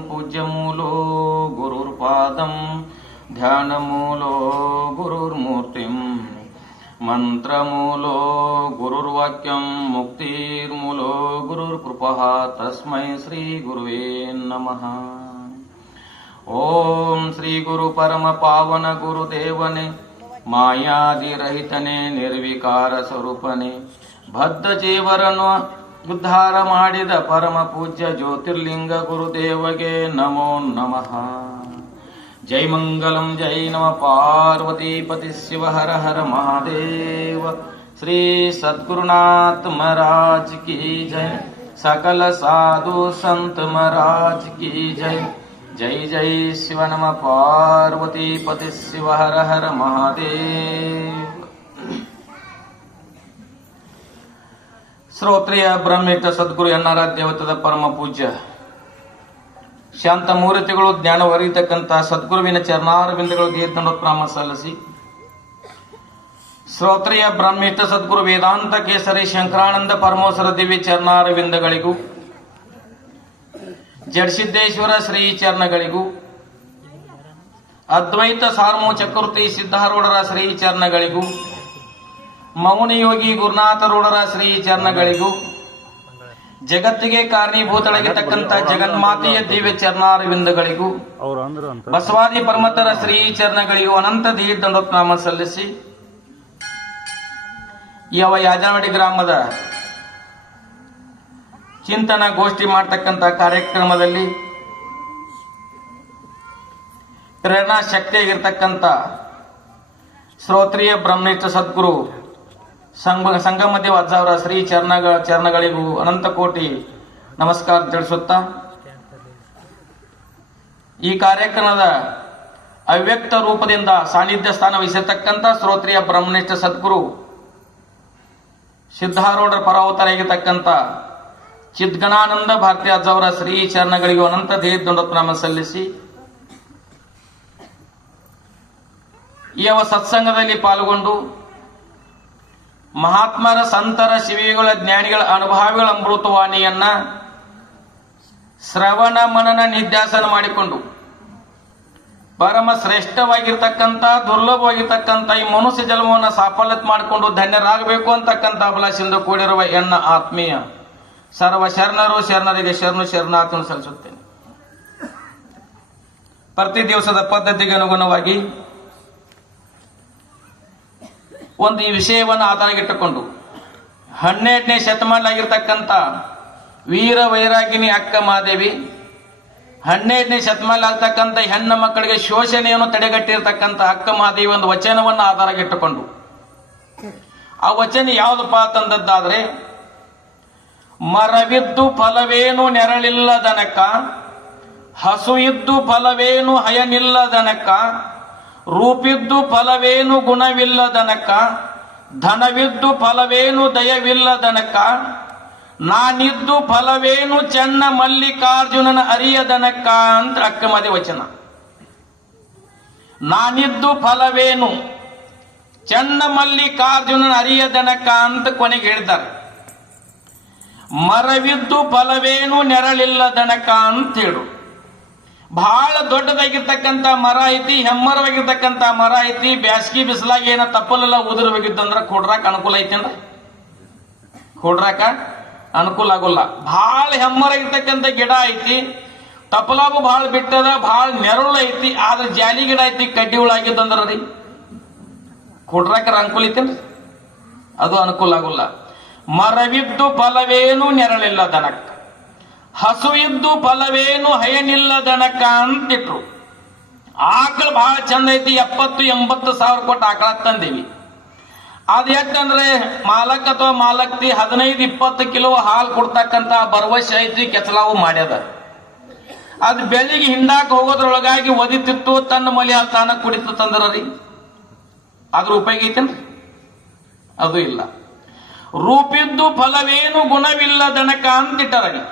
पूज्यमूलो गुरुर्पादं ध्यानमूलो गुरुर्मूर्तिं मंत्रमूलो गुरुर्वाक्यं मुक्तिर्मूलो गुरुर्कृपः तस्मै श्री गुरुवे नमः। ओम श्री गुरु परम पावन गुरुदेवने ಮಾಯಾದಿರಹಿತನೇ ನಿರ್ವಿಕಾರ ಸ್ವರೂಪನೇ ಬದ್ಧ ಜೀವರನ್ನು ಉದ್ಧಾರ ಮಾಡಿದ ಪರಮ ಪೂಜ್ಯ ಜ್ಯೋತಿರ್ಲಿಂಗ ಗುರುದೇವಗೆ ನಮೋ ನಮಃ। ಜೈ ಮಂಗಲಂ ಜೈ ನಮ ಪಾರ್ವತೀಪತಿ ಶಿವ ಹರ ಹರ ಮಹಾದೇವ। ಶ್ರೀ ಸದ್ಗುರುನಾಥ ಮಹಾರಾಜ್ ಕಿ ಜೈ, ಸಕಲ ಸಾಧು ಸಂತ ಮಹಾರಾಜ್ ಕಿ ಜೈ। ಜೈ ಜೈ ಶಿವ ನಮ ಪಾರ್ವತೀಪತಿ ಶಿವ ಹರ ಹರ ಮಹಾದೇವ। ಶ್ರೋತ್ರಿಯ ಬ್ರಹ್ಮಿತ ಸದ್ಗುರು ಎನ್ನಾರಾಧ್ಯವತದ ಪರಮ ಪೂಜ್ಯ ಶಾಂತ ಮೂರ್ತಿಗಳು ಜ್ಞಾನವರಿತಕ್ಕಂಥ ಸದ್ಗುರುವಿನ ಚರಣಾರವಿಂದಗಳಿಗೆ ದಂಡೋತ್ಪ್ರಾಮ ಸಲ್ಲಿಸಿ, ಶ್ರೋತ್ರಿಯ ಬ್ರಹ್ಮಿತ ಸದ್ಗುರು ವೇದಾಂತ ಕೇಸರಿ ಶಂಕರಾನಂದ ಪರಮೋಸರ ದಿವ್ಯ ಚರಣಾರವಿಂದಗಳಿಗೂ, ಜಡಸಿದ್ದೇಶ್ವರ ಶ್ರೀ ಚರಣಗಳಿಗೂ, ಅದ್ವೈತ ಸಾರ್ಮೋ ಚಕ್ರವರ್ತಿ ಸಿದ್ಧಾರೂಢರ ಶ್ರೀ ಚರಣಗಳಿಗೂ, ಮೌನಯೋಗಿ ಗುರುನಾಥರೂಢರ ಶ್ರೀ ಚರಣಗಳಿಗೂ, ಜಗತ್ತಿಗೆ ಕಾರಣೀಭೂತಳಾಗಿರ್ತಕ್ಕಂಥ ಜಗನ್ಮಾತೆಯ ದಿವ್ಯ ಚರಣಾರವಿಂದಗಳಿಗೂ, ಬಸವಾದಿ ಪರಮತರ ಶ್ರೀ ಚರಣಗಳಿಗೂ ಅನಂತ ದಂಡೋತ್ನಾಮ ಸಲ್ಲಿಸಿ, ಯಾವ ಯಾಜನವಾಡಿ ಗ್ರಾಮದ ಚಿಂತನ ಗೋಷ್ಠಿ ಮಾಡತಕ್ಕಂಥ ಕಾರ್ಯಕ್ರಮದಲ್ಲಿ ಪ್ರೇರಣಾ ಶಕ್ತಿಯಾಗಿರ್ತಕ್ಕಂಥ ಶ್ರೋತ್ರಿಯ ಬ್ರಹ್ಮನಿಷ್ಠ ಸದ್ಗುರು ಸಂಗಮದೇವ ಅಜ್ಜವರ ಶ್ರೀ ಚರಣಗಳಿಗೂ ಅನಂತ ಕೋಟಿ ನಮಸ್ಕಾರ ತಿಳಿಸುತ್ತಾ, ಈ ಕಾರ್ಯಕ್ರಮದ ಅವ್ಯಕ್ತ ರೂಪದಿಂದ ಸಾನ್ನಿಧ್ಯ ಸ್ಥಾನ ವಹಿಸಿರ್ತಕ್ಕಂಥ ಶ್ರೋತ್ರಿಯ ಬ್ರಹ್ಮನಿಷ್ಠ ಸದ್ಗುರು ಸಿದ್ಧಾರೂಢರ ಪರಾವತಾರಿಯಾಗಿರ್ತಕ್ಕಂಥ ಚಿದ್ಗಣಾನಂದ ಭಾರತಿ ಅಜ್ಜವರ ಶ್ರೀ ಚರಣಗಳಿಗೂ ಅನಂತ ದಂಡೋತ್ಪ್ರಾಮ ಸಲ್ಲಿಸಿ, ಈ ಸತ್ಸಂಗದಲ್ಲಿ ಪಾಲ್ಗೊಂಡು ಮಹಾತ್ಮರ ಸಂತರ ಶಿವಿಗಳ ಜ್ಞಾನಿಗಳ ಅನುಭಾವಿಗಳ ಅಮೃತವಾಣಿಯನ್ನ ಶ್ರವಣ ಮನನ ನಿಧ್ಯಾಸನ ಮಾಡಿಕೊಂಡು ಪರಮ ಶ್ರೇಷ್ಠವಾಗಿರ್ತಕ್ಕಂಥ ದುರ್ಲಭವಾಗಿರ್ತಕ್ಕಂಥ ಈ ಮನುಷ್ಯ ಜನ್ಮವನ್ನು ಸಾಫಲ್ಯತೆ ಮಾಡಿಕೊಂಡು ಧನ್ಯರಾಗಬೇಕು ಅಂತಕ್ಕಂಥ ಅಭಿಲಾಷೆಯಿಂದ ಕೂಡಿರುವ ಎನ್ನ ಆತ್ಮೀಯ ಸರ್ವ ಶರಣರು ಶರಣರಿಗೆ ಶರಣು ಶರಣಾರ್ಥವನ್ನು ಸಲ್ಲಿಸುತ್ತೇನೆ। ಪ್ರತಿ ದಿವಸದ ಪದ್ಧತಿಗೆ ಅನುಗುಣವಾಗಿ ಒಂದು ಈ ವಿಷಯವನ್ನು ಆಧಾರಗಿಟ್ಟುಕೊಂಡು 12ನೇ ಶತಮಾನಲಾಗಿರ್ತಕ್ಕಂಥ ವೀರ ವೈರಾಗಿನಿ ಅಕ್ಕ ಮಹಾದೇವಿ 12ನೇ ಶತಮಾನಲಾಗ್ತಕ್ಕಂಥ ಹೆಣ್ಣು ಮಕ್ಕಳಿಗೆ ಶೋಷಣೆಯನ್ನು ತಡೆಗಟ್ಟಿರ್ತಕ್ಕಂಥ ಅಕ್ಕ ಮಹಾದೇವಿ ಒಂದು ವಚನವನ್ನು ಆಧಾರಗಿಟ್ಟುಕೊಂಡು, ಆ ವಚನ ಯಾವುದಪ್ಪ ಅಂತಂದದ್ದಾದ್ರೆ, ಮರವಿದ್ದು ಫಲವೇನು ನೆರಳಿಲ್ಲದನಕ, ಹಸು ಇದ್ದು ಫಲವೇನು ಹಯನಿಲ್ಲದನಕ, ರೂಪಿದ್ದು ಫಲವೇನು ಗುಣವಿಲ್ಲದನಕ, ಧನವಿದ್ದು ಫಲವೇನು ದಯವಿಲ್ಲದನಕ, ನಾನಿದ್ದು ಫಲವೇನು ಚೆನ್ನ ಮಲ್ಲಿಕಾರ್ಜುನನ ಅರಿಯದನಕ ಅಂತ ಅಕ್ಕಮದೆ ವಚನ. ನಾನಿದ್ದು ಫಲವೇನು ಚೆನ್ನ ಮಲ್ಲಿಕಾರ್ಜುನನ ಅರಿಯದನಕ ಅಂತ ಕೊನೆಗೆ ಹೇಳಿದ್ದಾರೆ. ಮರವಿದ್ದು ಫಲವೇನು ನೆರಳಿಲ್ಲದನಕ ಅಂತ ಹೇಳು. ಬಹಳ ದೊಡ್ಡದಾಗಿರ್ತಕ್ಕಂಥ ಮರ ಐತಿ, ಹೆಮ್ಮರವಾಗಿರ್ತಕ್ಕಂಥ ಮರ ಐತಿ. ಬ್ಯಾಸ್ಗಿ ಬಿಸಿಲಾಗಿ ಏನ ತಪ್ಪಲೆಲ್ಲ ಉದುರು ಹೋಗಿತ್ತಂದ್ರ ಕೊಡ್ರಾಕ ಅನುಕೂಲ ಐತಿ ಅಂದ್ರ ಕೊಡ್ರಾಕ ಅನುಕೂಲ ಆಗೋಲ್ಲ. ಬಹಳ ಹೆಮ್ಮರಾಗಿರ್ತಕ್ಕಂಥ ಗಿಡ ಐತಿ, ತಪ್ಪಲಾಗು ಬಹಳ ಬಿಟ್ಟದ, ಬಹಳ ನೆರಳು ಐತಿ. ಆದ್ರೆ ಜಾಲಿ ಗಿಡ ಐತಿ, ಕಡ್ಡಿ ಉಳಾಗಿತ್ತಂದ್ರ ರೀ ಕೊಡ್ರಾಕ ಅನುಕೂಲ ಐತೇನ್ರಿ, ಅದು ಅನುಕೂಲ ಆಗೋಲ್ಲ. ಮರವಿದ್ದು ಫಲವೇನು ನೆರಳಿಲ್ಲ ದನಕ್ಕ, ಹಸು ಇದ್ದು ಫಲವೇನು ಹಯನಿಲ್ಲ ದನಕ್ಕ ಅಂತಿಟ್ರು. ಆಕಳು ಬಹಳ ಚಂದ ಐತಿ, 70-80 ಸಾವಿರ ಕೊಟ್ಟು ಆಕಳ ತಂದೀವಿ. ಅದು ಎಷ್ಟಂದ್ರೆ ಮಾಲಕ್ ಅಥವಾ ಮಾಲಕ್ತಿ 15-20 ಕಿಲೋ ಹಾಲು ಕೊಡ್ತಕ್ಕಂತ ಭರವಸೆ ಐತಿ, ಕೆಚಲಾವು ಮಾಡ್ಯದ. ಅದು ಬೆಳಿಗ್ಗೆ ಹಿಂಡಾಕ ಹೋಗೋದ್ರೊಳಗಾಗಿ ಒದಿತಿತ್ತು, ತನ್ನ ಮಲಿ ಹಾಲು ತಾನ ಕುಡಿತು ತಂದ್ರ ರೀ ಅದ್ರ ಉಪಯೋಗ ಐತೇನ್ರಿ? ಅದು ಇಲ್ಲ. ರೂಪಿದ್ದು ಫಲವೇನು ಗುಣವಿಲ್ಲ ದನಕ ಅಂತಿಟ್ಟರಿ.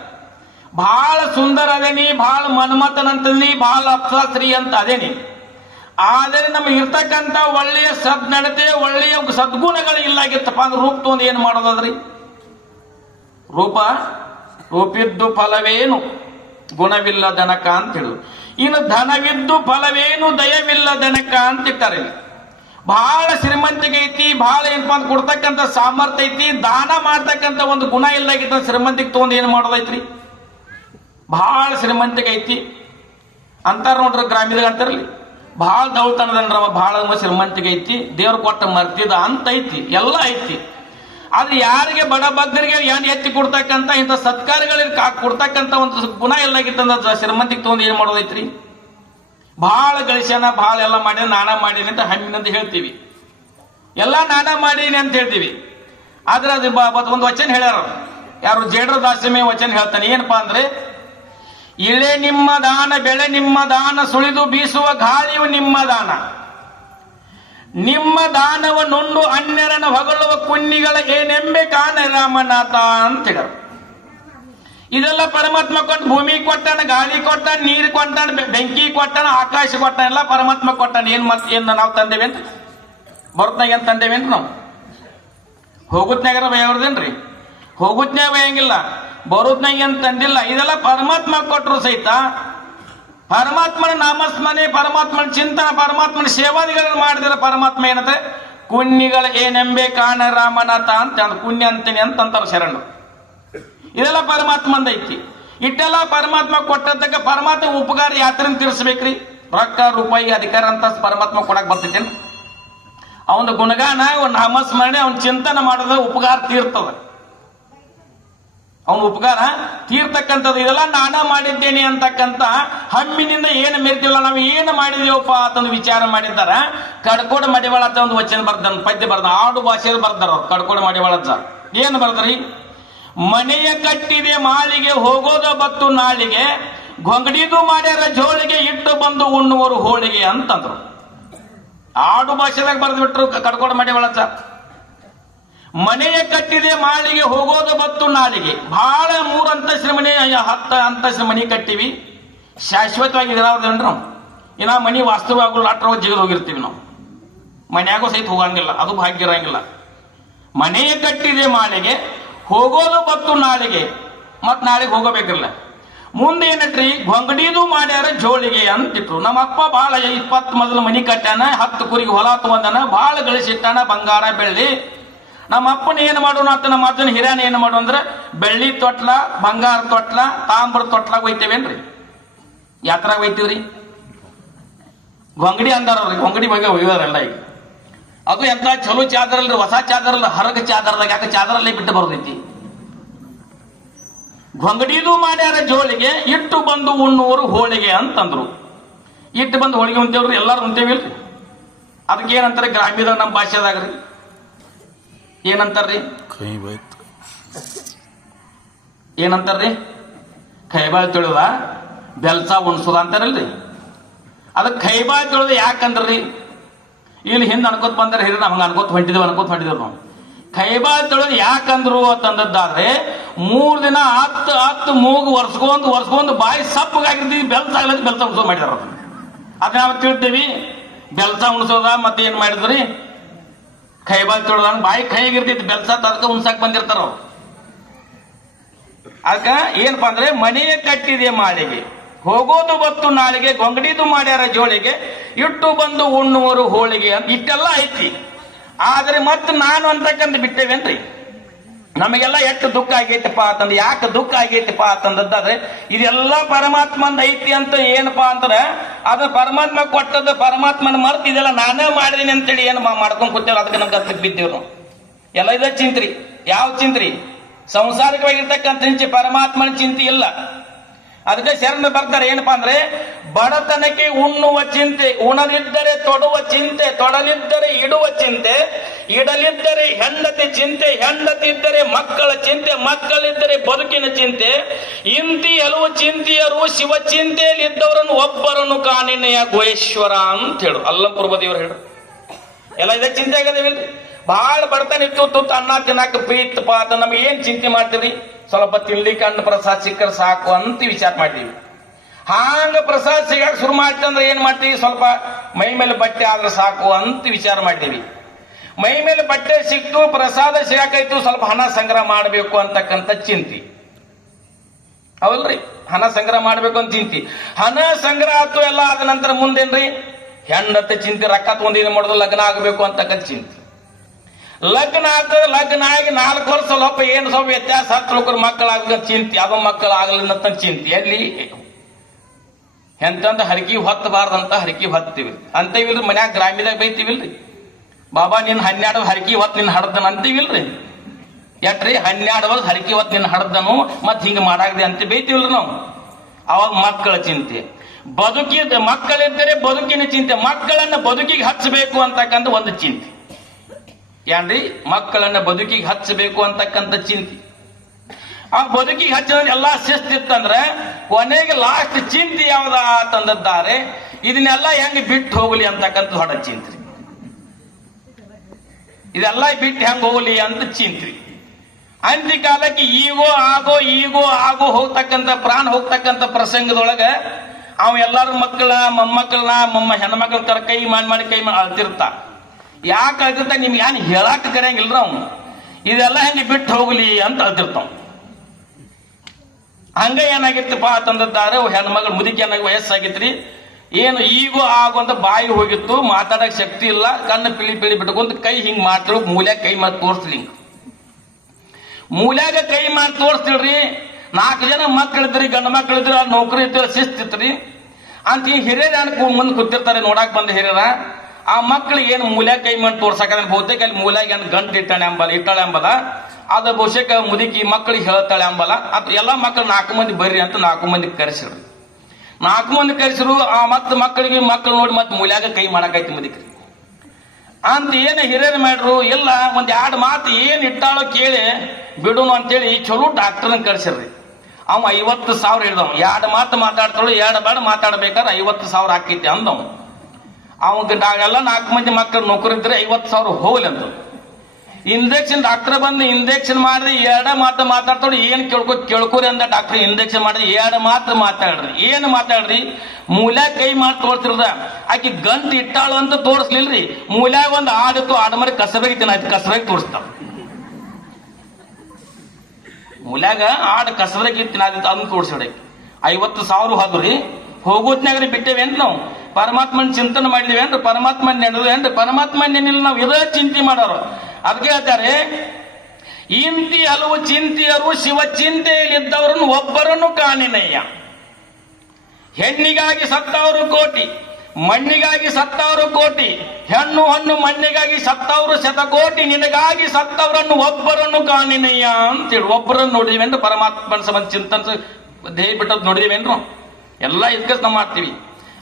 ಬಹಳ ಸುಂದರ ಅದೇನಿ, ಬಹಳ ಮನ್ಮಥನಂತನಿ, ಬಹಳ ಅಪ್ಸರಾಸ್ತ್ರೀ ಅಂತ ಅದೇನಿ. ಆದರೆ ನಮಗೆ ಇರ್ತಕ್ಕಂಥ ಒಳ್ಳೆಯ ಸದ್ನಡತೆ ಒಳ್ಳೆಯ ಸದ್ಗುಣಗಳು ಇಲ್ಲಾಗಿತ್ತಪ್ಪ ಅಂದ್ರೆ ರೂಪ ತೊಂದು ಏನು ಮಾಡೋದದ್ರಿ? ರೂಪಿದ್ದು ಫಲವೇನು ಗುಣವಿಲ್ಲ ದನಕ ಅಂತ ಹೇಳುದು. ಇನ್ನು ಧನವಿದ್ದು ಫಲವೇನು ದಯವಿಲ್ಲ ದನಕ ಅಂತ ಇಟ್ಟಾರೆ. ಬಹಳ ಶ್ರೀಮಂತಿಗೆ ಐತಿ, ಬಹಳ ಏನಪ್ಪಾ ಅಂತ ಕೊಡ್ತಕ್ಕಂಥ ಸಾಮರ್ಥ್ಯ ಐತಿ, ದಾನ ಮಾಡ್ತಕ್ಕಂಥ ಒಂದು ಗುಣ ಇಲ್ಲಾಗಿತ್ತ ಶ್ರೀಮಂತಿಗೆ ತೊಗೊಂಡು ಏನು ಮಾಡೋದೈತ್ರಿ? ಬಹಳ ಶ್ರೀಮಂತಿಗೆ ಐತಿ ಅಂತಾರ ನೋಡ್ರಿ, ಗ್ರಾಮೀಣ ಅಂತಾರಲ್ಲಿ ಬಹಳ ದೌತನದನ್ರವ, ಬಹಳ ಶ್ರೀಮಂತಿಗೆ ಐತಿ, ದೇವ್ರು ಕೊಟ್ಟ ಮರ್ತಿದ ಅಂತ ಐತಿ, ಎಲ್ಲ ಐತಿ. ಆದ್ರೆ ಯಾರಿಗೆ ಬಡ ಬಗ್ಗರಿಗೆ ಏನ್ ಎತ್ತಿ ಕೊಡ್ತಕ್ಕಂಥ ಇಂಥ ಸತ್ಕಾರಗಳಿಗೆ ಕೊಡ್ತಕ್ಕಂಥ ಒಂದು ಗುಣ ಎಲ್ಲಾಗಿತ್ತಂದ್ರ ಶ್ರೀಮಂತಿಗೆ ತೊಗೊಂಡು ಏನ್ ಮಾಡೋದೈತ್ರಿ? ಬಹಳ ಗಳಿಸ್ಯಾನ, ಬಹಳ ಎಲ್ಲ ಮಾಡಿ ನಾನ ಮಾಡೀನಿ ಅಂತ ಹಣ್ಣಿನಂತ ಹೇಳ್ತೀವಿ, ಎಲ್ಲ ನಾನ ಮಾಡೀನಿ ಅಂತ ಹೇಳ್ತೀವಿ. ಆದ್ರೆ ಅದು ಒಂದು ವಚನ ಹೇಳ್ಯಾರ, ಯಾರು ಜೇಡ್ರ ದಾಸಮೇ ವಚನ ಹೇಳ್ತಾನೆ. ಏನಪ್ಪಾ ಅಂದ್ರೆ, ಇಳೆ ನಿಮ್ಮ ದಾನ ಬೆಳೆ ನಿಮ್ಮ ದಾನ ಸುಳಿದು ಬೀಸುವ ಗಾಳಿಯು ನಿಮ್ಮ ದಾನ, ನಿಮ್ಮ ದಾನವ ನುಂಡು ಅನ್ಯರನ ಹೊಗಳುವ ಕುನ್ನಿಗಳ ಏನೆಂಬೆ ಕಾಣ ರಾಮನಾಥ ಅಂತ ಹೇಳರು. ಇದೆಲ್ಲ ಪರಮಾತ್ಮ ಕೊಟ್ಟ, ಭೂಮಿ ಕೊಟ್ಟಾನ, ಗಾಳಿ ಕೊಟ್ಟಾನ, ನೀರು ಕೊಟ್ಟಾನ, ಬೆಂಕಿ ಕೊಟ್ಟಾನ, ಆಕಾಶ ಕೊಟ್ಟಾನ, ಎಲ್ಲ ಪರಮಾತ್ಮ ಕೊಟ್ಟಾನ. ಏನ್ ನಾವು ತಂದೇವೇನ್ರಿ? ಬರುತ್ನಾಗ ಏನ್ ತಂದೇವೇನ್ರಿ? ನಾವು ಹೋಗುತ್ನಾಗರ ಬಯ್ಯವ್ರದೇನ್ರಿ? ಹೋಗುತ್ನಾಗ ಬಯ್ಯಂಗಿಲ್ಲ, ಬರುತ್ನಾಗ ಏನ್ ತಂದಿಲ್ಲ. ಇದೆಲ್ಲ ಪರಮಾತ್ಮ ಕೊಟ್ಟರು ಸಹಿತ ಪರಮಾತ್ಮನ ನಾಮಸ್ಮರಣೆ, ಪರಮಾತ್ಮನ ಚಿಂತನ, ಪರಮಾತ್ಮನ ಸೇವಾದಿಗಳನ್ನು ಮಾಡಿದ್ರೆ ಪರಮಾತ್ಮ ಏನಂದ್ರೆ ಕುಣ್ಣಿಗಳ ಏನೆಂಬೆ ಕಾಣ ರಾಮನಾಥ ಅಂತ ಕುಣ್ಯ ಅಂತೀನಿ ಅಂತಾರ ಶರಣು. ಇದೆಲ್ಲ ಪರಮಾತ್ಮಂದ ಐತಿ. ಇಟ್ಟೆಲ್ಲ ಪರಮಾತ್ಮ ಕೊಟ್ಟದ್ದಕ್ಕ ಪರಮಾತ್ಮ ಉಪಕಾರ ಯಾತ್ರೆ ತೀರಿಸ್ಬೇಕ್ರಿ? ರೊಕ್ಕ ರೂಪಾಯಿ ಅಧಿಕಾರ ಅಂತ ಪರಮಾತ್ಮ ಕೊಡಕ್ ಬರ್ತೈತೇನು? ಅವನ ಗುಣಗಾನ, ಅವನ ನಾಮಸ್ಮರಣೆ, ಅವನ ಚಿಂತನೆ ಮಾಡಿದ್ರೆ ಉಪಕಾರ ತೀರ್ತದ. ಅವನ ಉಪಕಾರ ತೀರ್ತಕ್ಕಂಥದ್ದು. ಇದೆಲ್ಲ ನಾನ ಮಾಡಿದ್ದೇನೆ ಅಂತಕ್ಕಂಥ ಹಮ್ಮಿನಿಂದ ಏನು ಮೆರಿತೀವಲ್ಲ, ನಾವು ಏನು ಮಾಡಿದೇವಪ್ಪ ಅಂತಂದು ವಿಚಾರ ಮಾಡಿದ್ದಾರ. ಕಡ್ಕೋಡ ಮಡಿವಾಳ ಅಂತ ಒಂದು ವಚನ ಬರ್ದ, ಪದ್ಯ ಬರ್ದ, ಆಡು ಭಾಷೆಯಲ್ಲಿ ಬರ್ದಾರ. ಕಡ್ಕೋಡ ಮಡಿವಾಳ ಏನು ಬರ್ದ್ರಿ? ಮನೆಯ ಕಟ್ಟಿದೆ ಮಾಳಿಗೆ ಹೋಗೋದ ಬತ್ತು ನಾಳಿಗೆ, ಗೊಂಗಡಿದು ಮಾಡ್ಯಾರ ಜೋಳಿಗೆ ಇಟ್ಟು ಬಂದು ಉಣ್ಣುವರು ಹೋಳಿಗೆ ಅಂತಂದ್ರು. ಆಡು ಭಾಷೆದಾಗ ಬರ್ದು ಬಿಟ್ರು ಕಡ್ಕೋಡ ಮಡಿವಾಳ. ಮನೆಯ ಕಟ್ಟಿದೆ ಮಾಳಿಗೆ ಹೋಗೋದು ಬತ್ತು ನಾಳಿಗೆ. ಬಹಳ 3 ಅಂತಸ್ತಿನ ಮನೆ, 10 ಅಂತಸ್ತಿನ ಮನೆ ಕಟ್ಟಿವಿ, ಶಾಶ್ವತವಾಗಿ ಇರೋದ್ರಿ ನಾವು. ಇನ್ನ ಮನಿ ವಾಸ್ತವವಾಗಲು ಲಾಟ್ರ ಜಿಗಿದು ಹೋಗಿರ್ತೀವಿ ನಾವು, ಮನ್ಯಾಗೂ ಸಹಿತ ಹೋಗಂಗಿಲ್ಲ, ಅದು ಭಾಗ್ಯ ಇರಂಗಿಲ್ಲ. ಮನೆಯ ಕಟ್ಟಿದೆ ಮಾಳಿಗೆ ಹೋಗೋದು ಬತ್ತು ನಾಳಿಗೆ, ಮತ್ ನಾಳೆಗೆ ಹೋಗಬೇಕಿಲ್ಲ. ಮುಂದೆ ಏನಟ್ರಿ? ಗೊಂಗಡಿದು ಮಾಡ್ಯಾರ ಜೋಳಿಗೆ ಅಂತಿಟ್ರು. ನಮ್ಮ ಅಪ್ಪ ಬಹಳ 20 ಮೊದಲು ಮನಿ ಕಟ್ಟಾನ, 10 ಕುರಿಗೆ ಹೊಲ ತಗೊಂಡಾನ, ಬಹಳ ಗಳಿಸಿಟ್ಟಾನ, ಬಂಗಾರ ಬೆಳ್ಳಿ. ನಮ್ಮ ಅಪ್ಪನ ಏನು ಮಾಡೋಣ ಅಂತ ನಮ್ಮ ಅಜ್ಜನ ಹಿರಿಯನ ಏನು ಮಾಡು ಅಂದ್ರೆ ಬೆಳ್ಳಿ ತೊಟ್ಲ, ಬಂಗಾರ ತೊಟ್ಲ, ತಾಮ್ರ ತೊಟ್ಲಾಗ ಒಯ್ತೇವೇನ್ರಿ? ಯಾತ್ರಾಗ ಒಯ್ತೀವ್ರಿ? ಗೊಂಗಡಿ ಅಂದಾರಲ್ರಿ, ಗೊಂಗಡಿ ಬಗ್ಗೆ ಒಯ್ಯೋದ್ರಲ್ಲ. ಈಗ ಅದು ಎಂತ ಚಲೋ ಚಾದರಲ್ರಿ, ಹೊಸ ಚಾದರಲ್ಲ, ಹರಗ ಚಾದರದಾಗ. ಯಾಕೆ ಚಾದರಲ್ಲೇ ಬಿಟ್ಟು ಬರೋದೈತಿ. ಗೊಂಗಡಿದು ಮಾಡ್ಯಾರ ಜೋಳಿಗೆ ಇಟ್ಟು ಬಂದು ಉಣ್ಣುವರು ಹೋಳಿಗೆ ಅಂತಂದ್ರು. ಇಟ್ಟು ಬಂದು ಹೋಳಿಗೆ ಉಂತೇವ್ರಿ, ಎಲ್ಲಾರು ಉಂತೇವಿಲ್ರಿ. ಅದಕ್ಕೆ ಏನಂತಾರೆ ಗ್ರಾಮೀಣ ನಮ್ಮ ಭಾಷೆದಾಗ್ರಿ? ಏನಂತಾರ್ರಿ? ಏನಂತಾರ್ರಿ? ಕೈಬಾಳ್ ತೊಳೆದ ಬೆಲ್ಸ ಉಣ್ಸೋದ ಅಂತಾರಲ್ರಿ. ಅದಕ್ಕೆ ಕೈಬಾಳ್ ತೊಳೆದ ಯಾಕಂದ್ರಿ? ಇಲ್ಲಿ ಹಿಂದೆ ಅನ್ಕೋತ್ ಬಂದ್ರೆ ಹಿರಿಯ ಹಂಗ ಅನ್ಕೋತ್ ಹೊಂಟಿದೇವ್ ನಾವು. ಕೈಬಾಳ್ ತೊಳೆದ ಯಾಕಂದ್ರು ಅಂತಂದದ್ದಾದ್ರೆ 3 ದಿನ 10 ಮೂಗು ಒರ್ಸ್ಕೊಂಡು ಬಾಯಿ ಸಪ್ಪಗಾಗಿರ್ತೀವಿ, ಬೆಲ್ಸ ಆಗ್ಲಕ್ಕೆ ಬೆಲ್ಸ ಉಣ್ಸೋದು ಮಾಡಿದಾರ. ಅದ್ ನಾವು ತಿಳ್ತೀವಿ. ಬೆಲ್ಸ ಉಣ್ಸೋದ ಮತ್ತೆ ಏನ್ ಮಾಡಿದ್ರಿ? ಕೈಬಾಳ್ ತೊಳೆದ ಬಾಯಿ ಕೈಗಿರ್ತೈತಿ, ಬೆಲ್ಸ ತದಕ ಉಣ್ಸಾಕ್ ಬಂದಿರ್ತಾರ. ಅದಕ್ಕ ಏನಪ್ಪಾ ಅಂದ್ರೆ ಮನೆಯ ಕಟ್ಟಿದೆ ಮಾಳಿಗೆ ಹೋಗೋದು ಬತ್ತು ನಾಳಿಗೆ, ಗೊಂಗಡಿದು ಮಾಡ್ಯಾರ ಜೋಳಿಗೆ ಇಟ್ಟು ಬಂದು ಉಣ್ಣುವರು ಹೋಳಿಗೆ ಅಂತ ಇಟ್ಟೆಲ್ಲ ಐತಿ. ಆದ್ರೆ ಮತ್ತೆ ನಾನು ಅಂತಕ್ಕಂತ ಬಿಟ್ಟೇವೇನ್ರಿ? ನಮಗೆಲ್ಲ ಎಷ್ಟು ದುಃಖ ಆಗೈತಪ್ಪ ಅಂತಂದ್. ಯಾಕೆ ದುಃಖ ಆಗೈತಪ್ಪ ಅಂತಂದಾದ್ರೆ ಇದೆಲ್ಲ ಪರಮಾತ್ಮಂದ ಐತಿ ಅಂತ ಏನಪ್ಪಾ ಅಂತಾರೆ ಅದು ಪರಮಾತ್ಮ ಕೊಟ್ಟದ್ದು, ಪರಮಾತ್ಮನ ಮರ್ತು ಇದೆಲ್ಲ ನಾನೇ ಮಾಡಿದೀನಿ ಅಂತೇಳಿ ಏನು ಮಾಡ್ಕೊಂಡ್ ಕೂತೇವಲ್ಲ, ಅದಕ್ಕೆ ನಮ್ಗೆ ಅದಕ್ಕೆ ಬಿದ್ದೇವ್ ನಾವು. ಎಲ್ಲ ಇದ ಚಿಂತ್ರಿ. ಯಾವ ಚಿಂತ್ರಿ? ಸಂಸಾರಿಕವಾಗಿರ್ತಕ್ಕಂಥ ಚಿಂತೆ, ಪರಮಾತ್ಮನ ಚಿಂತೆ ಇಲ್ಲ. ಅದಕ್ಕೆ ಶರಣ ಬರ್ತಾರೆ ಏನಪ್ಪಾ ಅಂದ್ರೆ, ಬಡತನಕ್ಕೆ ಉಣ್ಣುವ ಚಿಂತೆ, ಉಣದಿದ್ದರೆ ತೊಡುವ ಚಿಂತೆ, ತೊಡಲಿದ್ದರೆ ಇಡುವ ಚಿಂತೆ, ಇಡಲಿದ್ದರೆ ಹೆಂಡತಿ ಚಿಂತೆ, ಹೆಂಡತಿದ್ದರೆ ಮಕ್ಕಳ ಚಿಂತೆ, ಮಕ್ಕಳಿದ್ದರೆ ಬದುಕಿನ ಚಿಂತೆ, ಇಂತಿ ಹಲವು ಚಿಂತೆಯರು ಶಿವ ಚಿಂತೆಯಲ್ಲಿದ್ದವರನ್ನು ಒಬ್ಬರನ್ನು ಕಾಣಿನೆಯ ಗೋಯೇಶ್ವರ ಅಂತ ಹೇಳು. ಅಲ್ಲಂಪುರ ದೇವರು ಹೇಳು. ಎಲ್ಲ ಇದೇ ಚಿಂತೆ ಆಗದೇವಿಲ್ರಿ? ಬಹಳ ಬಡತನ ಇತ್ತು, ತುತ್ತು ಅನ್ನ ತಿನ್ನಾಕ ಪ್ರೀತಪ್ಪ ಅಂತ ನಮ್ಗೆ ಏನ್ ಚಿಂತೆ ಮಾಡ್ತೀವ್ರಿ? ಸ್ವಲ್ಪ ತಿನ್ಲಿಕ್ಕೆ ಅನ್ನ ಪ್ರಸಾದ ಸಿಕ್ಕರೆ ಸಾಕು ಅಂತ ವಿಚಾರ ಮಾಡ್ತೀವಿ. ಹಾಂಗ ಪ್ರಸಾದ ಸಿಗಾಕ ಶುರು ಮಾಡ್ತಂದ್ರೆ ಏನ್ ಮಾಡ್ತೀವಿ, ಸ್ವಲ್ಪ ಮೈ ಮೇಲೆ ಬಟ್ಟೆ ಆದ್ರೆ ಸಾಕು ಅಂತ ವಿಚಾರ ಮಾಡ್ತೀವಿ. ಮೈ ಮೇಲೆ ಬಟ್ಟೆ ಸಿಕ್ತು, ಪ್ರಸಾದ ಸಿಗಾಕೈತು, ಸ್ವಲ್ಪ ಹಣ ಸಂಗ್ರಹ ಮಾಡಬೇಕು ಅಂತಕ್ಕಂಥ ಚಿಂತಿ. ಹೌದಲ್ರಿ? ಹಣ ಸಂಗ್ರಹ ಮಾಡ್ಬೇಕು ಅಂತ ಚಿಂತಿ. ಹಣ ಸಂಗ್ರಹ ಆಯ್ತು ಎಲ್ಲ ಆದ ನಂತರ ಮುಂದೇನ್ರಿ, ಹೆಣ್ಣತ್ತೆ ಚಿಂತೆ, ರೊಕ್ಕ ತಗೊಂಡಿನ ಮಾಡೋದು, ಲಗ್ನ ಆಗಬೇಕು ಅಂತಕ್ಕಂಥ ಚಿಂತೆ. ಲಗ್ನ ಆಗ್ತದೆ, ಲಗ್ನ ಆಗಿ 4 ವರ್ಷ ಸ್ವಲ್ಪ ಏನು ಸ್ವಲ್ಪ ವ್ಯತ್ಯಾಸ ಹತ್ತು ಮಕ್ಕಳಾಗ ಚಿಂತೆ, ಅದು ಮಕ್ಕಳು ಆಗಲಿಲ್ಲ ಚಿಂತೆ. ಎಲ್ಲಿ ಎಂತಂದ ಹರಕಿ ಹೊತ್ತಬಾರ್ದಂತ ಹರಕಿ ಹೊತ್ತೀವಿ ಅಂತೇವಿಲ್ರಿ. ಮನ್ಯಾಗ ಗ್ರಾಮೀಣದಾಗ ಬೈತೀವಿಲ್ರಿ, ಬಾಬಾ ನಿನ್ 12 ಹರಕಿ ಹೊತ್ತು ನಿನ್ನ ಹಡ್ದನ ಅಂತೀವಿಲ್ರಿ. ಯಾಕ್ರಿ 12 ವರ್ಷ ಹರಕಿ ಹೊತ್ತು ನಿನ್ನ ಹಡ್ದನು ಮತ್ ಹಿಂಗ ಮಾಡಾಕ್ದೆ ಅಂತ ಬೈತೀವಿಲ್ರಿ ನಾವು. ಅವಾಗ ಮಕ್ಕಳ ಚಿಂತೆ, ಮಕ್ಕಳಿದ್ದರೆ ಬದುಕಿನ ಚಿಂತೆ, ಮಕ್ಕಳನ್ನ ಬದುಕಿಗೆ ಹಚ್ಚಬೇಕು ಅಂತಕ್ಕಂಥ ಒಂದು ಚಿಂತೆ. ಏನ್ರಿ, ಮಕ್ಕಳನ್ನ ಬದುಕಿಗೆ ಹಚ್ಚಬೇಕು ಅಂತಕ್ಕಂಥ ಚಿಂತೆ. ಆ ಬದುಕಿಗೆ ಹಚ್ಚಿದ ಎಲ್ಲಾ ಶಿಸ್ತಿತ್ತಂದ್ರೆ ಕೊನೆಗೆ ಲಾಸ್ಟ್ ಚಿಂತೆ ಯಾವ್ದ ತಂದಿದ್ದಾರೆ, ಇದನ್ನೆಲ್ಲ ಹೆಂಗ್ ಬಿಟ್ಟು ಹೋಗ್ಲಿ ಅಂತಕ್ಕಂಥ ಹೊಡ ಚಿಂತ್ರಿ. ಇದೆಲ್ಲ ಬಿಟ್ಟು ಹೆಂಗ್ ಹೋಗ್ಲಿ ಅಂತ ಚಿಂತ್ರಿ. ಅಂತ್ಯಕಾಲಕ್ಕೆ ಈಗೋ ಆಗೋ ಹೋಗ್ತಕ್ಕಂಥ ಪ್ರಾಣ ಹೋಗ್ತಕ್ಕಂಥ ಪ್ರಸಂಗದೊಳಗ ಅವ ಎಲ್ಲಾರು ಮಕ್ಕಳ ಮೊಮ್ಮಕ್ಕಳನ್ನ ಹೆಣ್ಮಕ್ಳ ಕೈ ಮಾಡಿ ಅಳ್ತಿರ್ತ. ಯಾಕೆ ಅಳ್ತಿರ್ತ ನಿಮ್ಗೆ ಏನ್ ಹೇಳಾಕ ಕರೆಯಂಗಿಲ್ರ ಅವನು. ಇದೆಲ್ಲ ಹೆಂಗೆ ಬಿಟ್ಟು ಹೋಗ್ಲಿ ಅಂತ ಅಳ್ತಿರ್ತಾವ. ಹಂಗ ಏನಾಗಿತ್ತಪ್ಪ ಅಂತಂದಿದ್ದಾರೆ, ಹೆಣ್ಮಗಳು ಮುದುಕಿ ಏನಾಗಿ ವಯಸ್ಸಾಗಿತ್ರಿ, ಏನು ಈಗೋ ಅಂತ ಬಾಯಿ ಹೋಗಿತ್ತು, ಮಾತಾಡಕ್ ಶಕ್ತಿ ಇಲ್ಲ, ಕಣ್ಣು ಪಿಳಿ ಬಿಟ್ಕೊಂತ ಕೈ ಹಿಂಗ್ ಮಾಡ್ತಿರು, ಮೂಲ್ಯಾಗ ಕೈ ಮಾಡಿ ತೋರಿಸ್ಲಿ. ಮೂಲ್ಯಾಗ ಕೈ ಮಾಡಿ ತೋರಿಸ್ತಿಳ್ರಿ. 4 ಜನ ಮಕ್ಕಳಿದ್ರಿ, ಗಂಡು ಮಕ್ಕಳಿದ್ರಿ, ನೌಕರಿ ಇದ್ರಿ, ಶಿಸ್ತಿತ್ರಿ ಅಂತ ಈ ಹಿರಿಯರ ಮುಂದೆ ಕೂತಿರ್ತಾರೆ ನೋಡಾಕ್ ಬಂದ ಹಿರಿಯರ. ಆ ಮಕ್ಕಳಿಗೆ ಏನು ಮೂಲ್ಯಾಗ ಕೈ ಮಾಡಿ ತೋರ್ಸಾಕ ಬಹುತೇಕ ಅಲ್ಲಿ ಮೂಲ್ಯಾಗ ಏನು ಗಂಟು ಇಟ್ಟಾಳೆ ಎಂಬಲ್ಲ, ಅದು ಬಹುಶಃ ಮುದುಕಿ ಮಕ್ಕಳಿಗೆ ಹೇಳ್ತಾಳೆ ಅಂಬಲ್ಲ. ಅದು ಎಲ್ಲಾ ಮಕ್ಕಳು 4 ಮಂದಿ ಬರ್ರಿ ಅಂತ 4 ಮಂದಿ ಕರೆಸಿದ್ರು. 4 ಮಂದಿ ಕರೆಸಿರು. ಆ ಮತ್ತ ಮಕ್ಕಳು ನೋಡಿ ಮತ್ತೆ ಮೂಲ್ಯಾಗ ಕೈ ಮಾಡಾಕೈತಿ ಮುದುಕಿ ಅಂತ ಏನು ಹಿರಿಯರು ಮಾಡ್ರು. ಇಲ್ಲ, ಒಂದ್ 2 ಮಾತು ಏನ್ ಇಟ್ಟಾಳೋ ಕೇಳಿ ಬಿಡುನು ಅಂತೇಳಿ ಚಲೋ ಡಾಕ್ಟರ್ನ ಕರ್ಸಿರ್ರಿ. ಅವ 50,000 ಹಿಡ್ದವ್. 2 ಮಾತು ಮಾತಾಡ್ತಾಳು, 2 ಬೇಡ ಮಾತಾಡ್ಬೇಕಾದ್ರೆ 50,000 ಆಕೈತಿ ಅಂದವ್. ಅವಾಗ ಎಲ್ಲ 4 ಮಂದಿ ಮಕ್ಕಳು ನೌಕರಿ ಇದ್ರೆ 50,000 ಹೋಗ್ಲಿ ಅಂತ ಇಂಜೆಕ್ಷನ್ ಡಾಕ್ಟರ್ ಬಂದು ಇಂಜೆಕ್ಷನ್ ಮಾಡಿದ್ರೆ 2 ಮಾತು ಮಾತಾಡ್ತಾಳು. ಏನ್ ಕೇಳ್ಕೋರಿ ಅಂದ ಡಾಕ್ಟರ್. ಇಂಜೆಕ್ಷನ್ ಮಾಡಿದ್ರೆ 2 ಮಾತು ಮಾತಾಡ್ರಿ. ಏನ್ ಮಾತಾಡ್ರಿ, ಮೂಲ್ಯಾಗ ಕೈ ಮಾಡಿ ತೋರ್ಸಿರದ ಆಕಿ ಗಂಟು ಇಟ್ಟಾಳು ಅಂತ ತೋರಿಸ್ಲಿಲ್ರಿ. ಮೂಲ್ಯಾಗ ಒಂದು ಆಡಿತ್ತು, ಆಡಮರಿ ಕಸಬಾಗಿ ತಿನ್ನಾಯ್ತು, ಕಸಬಾಗಿ ತೋರಿಸ್ತಾವ. ಮೂಲ್ಯಾಗ ಆಡ್ ಕಸಬಾಗಿ ತಿನ್ನಾದಿತ್ತು ಅದನ್ನ ತೋರಿಸ್ರಿ. 50,000 ಹೋದ್ರಿ. ಹೋಗೋದ್ನಾಗ್ರಿ ಬಿಟ್ಟೇವೇನ್ರಿ ನಾವು, ಪರಮಾತ್ಮನ ಚಿಂತನೆ ಮಾಡಿದೇವೇನ್ರಿ, ಪರಮಾತ್ಮನ ನೆನೆದೇನ್ರಿ, ಪರಮಾತ್ಮನ ನೆನಿಲ್ಲ ನಾವು ಇದೇ ಚಿಂತೆ ಮಾಡೋರು. ಅದಕ್ಕೆ ಹೇಳ್ತಾರೆ, ಇಂತಿ ಹಲವು ಚಿಂತೆಯರು ಶಿವ ಚಿಂತೆಯಲ್ಲಿದ್ದವರನ್ನು ಒಬ್ಬರನ್ನು ಕಾಣಿನಯ್ಯ. ಹೆಣ್ಣಿಗಾಗಿ ಸತ್ತವರು ಕೋಟಿ, ಮಣ್ಣಿಗಾಗಿ ಸತ್ತವರು ಕೋಟಿ, ಹೆಣ್ಣು ಮಣ್ಣಿಗಾಗಿ ಸತ್ತವರು ಶತಕೋಟಿ, ನಿನಗಾಗಿ ಸತ್ತವರನ್ನು ಒಬ್ಬರನ್ನು ಕಾಣಿನಯ್ಯ ಅಂತೇಳಿ ಒಬ್ಬರನ್ನು ನೋಡಿದಿವೇನ್ರಿ. ಪರಮಾತ್ಮನ ಸಂಬಂಧ ಚಿಂತನೆ ದೇಹ ಬಿಟ್ಟದ್ ನೋಡಿದಿವೇನ್ರು. ಎಲ್ಲ ಇದಕ್ಕೆ ನಾವು ಮಾಡ್ತೀವಿ.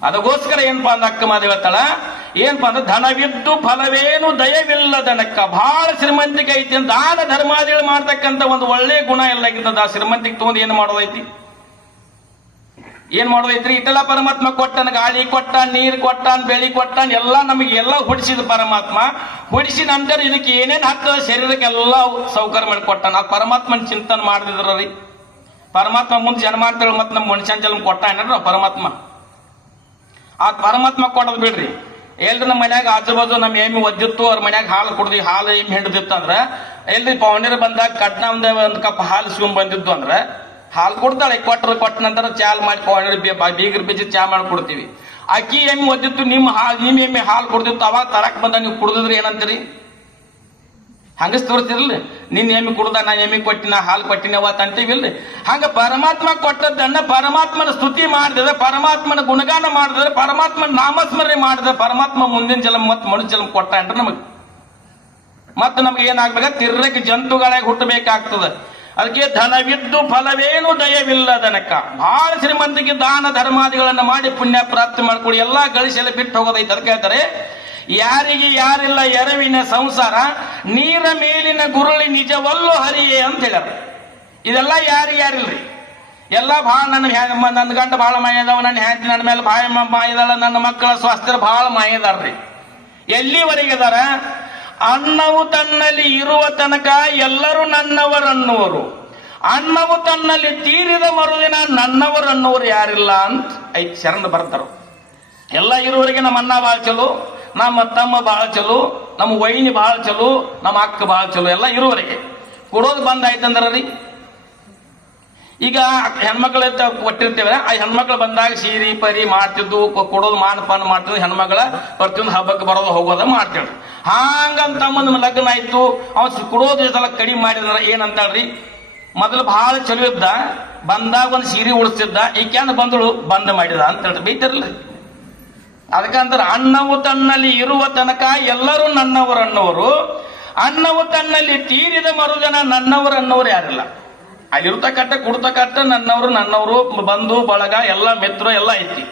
ಅದಕ್ಕೋಸ್ಕರ ಏನಪ್ಪಾ ಅಂದ ಅಕ್ಕ ಮಾದೇವ ಹೇಳ್ತಾಳ, ಏನಪ್ಪಾ ಅಂದ್ರೆ ಧನವಿದ್ದು ಫಲವೇನು ದಯವಿಲ್ಲದನಕ್ಕ. ಬಹಳ ಶ್ರೀಮಂತಿಕೆ ಐತಿ, ದಾನ ಧರ್ಮಾದಿಗಳು ಮಾಡ್ತಕ್ಕಂಥ ಒಂದು ಒಳ್ಳೆ ಗುಣ ಎಲ್ಲ ಆಗಿರ್ತದ. ಆ ಶ್ರೀಮಂತಿಗೆ ತಗೊಂಡು ಏನ್ ಮಾಡೋದೈತಿ, ಇಟ್ಟೆಲ್ಲ ಪರಮಾತ್ಮ ಕೊಟ್ಟನ, ಗಾಳಿ ಕೊಟ್ಟಾನ, ನೀರು ಕೊಟ್ಟಾನ, ಬೆಳಿ ಕೊಟ್ಟಾನ, ಎಲ್ಲ ನಮಗೆ ಎಲ್ಲ ಹುಡಿಸಿದ ಪರಮಾತ್ಮ. ಹುಡಿಸಿ ನಂತರ ಇದಕ್ಕೆ ಏನೇನ್ ಹಾಕ್ತದ ಶರೀರಕ್ಕೆ ಎಲ್ಲ ಸೌಕರ್ಯ ಮಾಡಿ ಕೊಟ್ಟಾನ. ಆ ಪರಮಾತ್ಮನ ಚಿಂತನೆ ಮಾಡಿದ್ರಿ. ಪರಮಾತ್ಮ ಮುಂದೆ ಜನ್ಮಾಂತಗಳು ಮತ್ತೆ ನಮ್ಮ ಮನುಷ್ಯನ ಜನ್ಮ ಕೊಟ್ಟ ಏನಾರ ಪರಮಾತ್ಮ. ಆ ಪರಮಾತ್ಮ ಕೊಡೋದು ಬಿಡ್ರಿ. ಎಲ್ರಿ ನಮ್ಮ ಮನ್ಯಾಗ ಆಜು ಬಾಜು ನಮ್ಮ ಎಮ್ಮಿ ಒದ್ದಿತ್ತು, ಅವ್ರ ಮನ್ಯಾಗ ಹಾಲು ಕುಡ್ದಿ, ಹಾಲು ಎಮ್ಮಿ ಹಿಡಿದಿತ್ತು ಅಂದ್ರೆ ಎಲ್ರಿ ಪವನೀರ್ ಬಂದಾಗ ಕಟ್ನ ಒಂದು ಕಪ್ ಹಾಲು ಸಿಗೊಂಡ್ ಬಂದಿದ್ದು ಅಂದ್ರೆ ಹಾಲು ಕೊಡ್ತಾಳೆ. ಕೊಟ್ಟ ನಂತರ ಚಾಲ್ ಮಾಡಿ ಪವನೀರ್ ಬೀಗರ್ ಬೀಜ ಚಾ ಮಾಡಿ ಕೊಡ್ತೀವಿ. ಅಕ್ಕಿ ಎಮ್ಮಿ ಒದ್ದಿತ್ತು, ನಿಮ್ಮ ಎಮ್ಮಿ ಹಾಲು ಕೊಡ್ತಿತ್ತು, ಅವಾಗ ತರಕ್ ಬಂದ ನೀವು ಕುಡಿದ್ರಿ ಏನಂತೀರಿ, ಹಂಗ ತೋರಿಸ್ತಿರ್ಲಿ. ನಿನ್ ಎಮ್ಮಿ ಕುಡ್ದ, ನಾ ಎಮ್ಮಿ ಕೊಟ್ಟಿನ, ಹಾಲು ಕೊಟ್ಟಿನ ಅವತ್ ಅಂತೀವಿಲ್ರಿ. ಹಂಗ ಪರಮಾತ್ಮ ಕೊಟ್ಟದ್ದನ್ನ ಪರಮಾತ್ಮನ ಸ್ತುತಿ ಮಾಡಿದ್ರೆ, ಪರಮಾತ್ಮನ ಗುಣಗಾನ ಮಾಡಿದ್ರೆ, ಪರಮಾತ್ಮನ ನಾಮಸ್ಮರಣೆ ಮಾಡಿದ್ರೆ, ಪರಮಾತ್ಮ ಮುಂದಿನ ಜನ್ಮ ಮತ್ ಮನುಷ್ಯ ಜನ್ಮ ಕೊಟ್ಟ ಅಂದ್ರೆ ಮತ್ತೆ ನಮ್ಗೆ ಏನಾಗ್ಬೇಕ, ತಿರ್ರಕ್ಕೆ ಜಂತುಗಳಾಗಿ ಹುಟ್ಟಬೇಕಾಗ್ತದೆ. ಅದಕ್ಕೆ ಧನವಿದ್ದು ಫಲವೇನು ದಯವಿಲ್ಲದನಕ್ಕ. ಬಹಳ ಶ್ರೀಮಂತಿಗೆ ದಾನ ಧರ್ಮಾದಿಗಳನ್ನ ಮಾಡಿ ಪುಣ್ಯ ಪ್ರಾಪ್ತಿ ಮಾಡ್ಕೊಡಿ, ಎಲ್ಲಾ ಗಳಿಸೆಲ್ಲ ಬಿಟ್ಟು ಹೋಗೋದೈತೆ. ಅದಕ್ಕೆ ಹೇಳ್ತಾರೆ, ಯಾರಿಗೆ ಯಾರಿಲ್ಲ ಎರವಿನ ಸಂಸಾರ, ನೀರ ಮೇಲಿನ ಗುರುಳಿ ನಿಜವಲ್ಲೂ ಹರಿಯೇ ಅಂತ ಹೇಳ್ಯಾರ. ಇದೆಲ್ಲ ಯಾರಿಲ್ರಿ. ಎಲ್ಲ ಬಹಳ ನನ್ನ ಗಂಡ ಬಹಳ ಮಾಯ ಇದಾವ, ನನ್ನ ಹೆಂಡತಿ ನನ್ನ ಮೇಲೆ ಬಾಯ ಮಾಯದಾಳ, ನನ್ನ ಮಕ್ಕಳ ಸ್ವಾಸ್ಥ್ಯ ಬಹಳ ಮಾಯದಾರ್ರಿ. ಎಲ್ಲಿವರೆಗಿದಾರ, ಅನ್ನವು ತನ್ನಲ್ಲಿ ಇರುವ ತನಕ ಎಲ್ಲರೂ ನನ್ನವರನ್ನುವರು, ಅನ್ನವು ತನ್ನಲ್ಲಿ ತೀರಿದ ಮರುದಿನ ನನ್ನವರು ಅನ್ನೋರು ಯಾರಿಲ್ಲ ಅಂತ ಐದು ಶರಣ ಬರ್ತಾರ. ಎಲ್ಲ ಇರುವವರೆಗೆ ನಮ್ಮ ಅಣ್ಣ ಭಾಳ ಚಲೋ, ನಮ್ಮ ತಮ್ಮ ಭಾಳ ಚಲೋ, ನಮ್ಮ ವೈನಿ ಭಾಳ ಚಲೋ, ನಮ್ಮ ಅಕ್ಕ ಭಾಳ ಚಲೋ, ಎಲ್ಲ ಇರುವವರೆಗೆ ಕೊಡೋದು ಬಂದ್ ಆಯ್ತಂದ್ರ ರೀ. ಈಗ ಹೆಣ್ಮಕ್ಳ ಕೊಟ್ಟಿರ್ತೇವೆ, ಆ ಹೆಣ್ಮಕ್ಳು ಬಂದಾಗ ಸೀರಿ ಪರಿ ಮಾಡ್ತಿದ್ದು, ಕೊಡೋದು ಮಾನಪಾನ ಮಾಡ್ತಿದ್ದು, ಹೆಣ್ಮಕ್ಳ ಪ್ರತಿಯೊಂದು ಹಬ್ಬಕ್ಕೆ ಬರೋದು ಹೋಗೋದು ಮಾಡ್ತೇವೆ. ಹಾಂಗಂತ ತಮ್ಮನ ಲಗ್ನ ಆಯ್ತು, ಅವ್ನು ಕೊಡೋದು ಸಲ ಕಡಿಮೆ ಮಾಡಿದ್ರ ಏನಂತಾಳ್ರಿ, ಮೊದಲು ಬಹಳ ಚಲೋ ಇದ್ದ, ಬಂದಾಗ ಒಂದು ಸೀರೆ ಉಡಿಸ್ತಿದ್ದ, ಈಕ್ಯಾನ ಬಂದಳು ಬಂದ್ ಮಾಡಿದ ಅಂತ ಹೇಳ್ರಿ, ಬೈತಾರಲ್ಲ. ಅದಕ್ಕಂತಾರೆ ಅನ್ನವು ತನ್ನಲ್ಲಿ ಇರುವ ತನಕ ಎಲ್ಲರೂ ನನ್ನವರು ಅನ್ನೋರು, ಅನ್ನವು ತನ್ನಲ್ಲಿ ತೀರಿದ ಮರುದಿನ ನನ್ನವರು ಅನ್ನೋರು ಯಾರಿಲ್ಲ. ಅಲ್ಲಿರ್ತಕ್ಕಂಥ ಕುಡ್ತಕ್ಕಂಥ ನನ್ನವರು ಬಂಧು ಬಳಗ ಎಲ್ಲ ಮಿತ್ರ ಎಲ್ಲ ಐತಿ.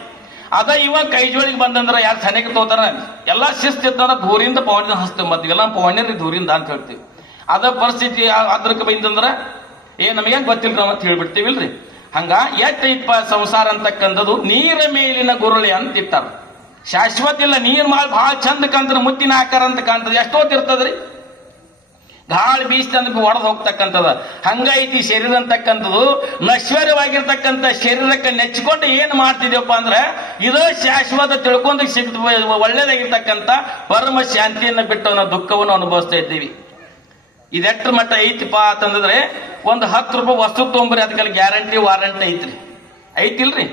ಅದ ಇವಾಗ ಕೈ ಜೋಳಿಗೆ ಬಂದಂದ್ರ ಯಾರು ಸನಿಗೆ ತೋತಾರ, ಎಲ್ಲಾ ಶಿಸ್ತಿರ್ತಾರ, ದೂರಿಂದ ಪವನ ಹಚ್ತೇವೆ, ಮತ್ತೆ ಎಲ್ಲ ಪವನ್ಯರಿ ದೂರಿಂದ ಅಂತ ಹೇಳ್ತೀವಿ. ಅದ ಪರಿಸ್ಥಿತಿ ಅದ್ರಕ್ಕೆ ಬಂದಂದ್ರ ನಮಗೆ ಗೊತ್ತಿಲ್ಲ ಅಂತ ಹೇಳ್ಬಿಡ್ತೀವಿಲ್ರಿ. ಹಂಗ ಎಟ್ಟೈಪ ಸಂಸಾರ ಅಂತಕ್ಕಂಥದ್ದು ನೀರ ಮೇಲಿನ ಗುರುಳಿ ಅಂತ ಇಟ್ಟಾರ. ಶಾಶ್ವತ ಇಲ್ಲ, ನೀರ್ ಮಾಡಿ ಬಹಳ ಚಂದ ಕಾಣ್ತದ, ಮುತ್ತಿನ ಆಕಾರ ಅಂತ ಕಾಣ್ತದ, ಎಷ್ಟೊತ್ತಿರ್ತದ್ರಿ, ಗಾಳಿ ಬೀಸ್ತಂದ ಒಡೆದು ಹೋಗ್ತಕ್ಕಂಥದ್ದು. ಹಂಗೈತಿ ಶರೀರ ಅಂತಕ್ಕಂಥದ್ದು. ನಶ್ವರವಾಗಿರ್ತಕ್ಕಂಥ ಶರೀರಕ್ಕೆ ನೆಚ್ಚಿಕೊಂಡು ಏನ್ ಮಾಡ್ತಿದ್ದೇವಪ್ಪ ಅಂದ್ರೆ ಇದು ಶಾಶ್ವತ ತಿಳ್ಕೊಂಡು ಒಳ್ಳೇದಾಗಿರ್ತಕ್ಕಂಥ ಪರಮ ಶಾಂತಿಯನ್ನು ಬಿಟ್ಟು ನಾವು ದುಃಖವನ್ನು ಅನುಭವಿಸ್ತಾ ಇದ್ದೀವಿ. ಇದೆಟ್ರ ಮಟ್ಟ ಐತಿಪಾ ಅಂತಂದ್ರೆ ಒಂದು 10 ರೂಪಾಯಿ ವಸ್ತು ತೊಗೊಂಬ್ರಿ, ಅದಕ್ಕೆಲ್ಲ ಗ್ಯಾರಂಟಿ ವಾರಂಟಿ ಐತ್ರಿ, ಐತಿಲ್ರಿ.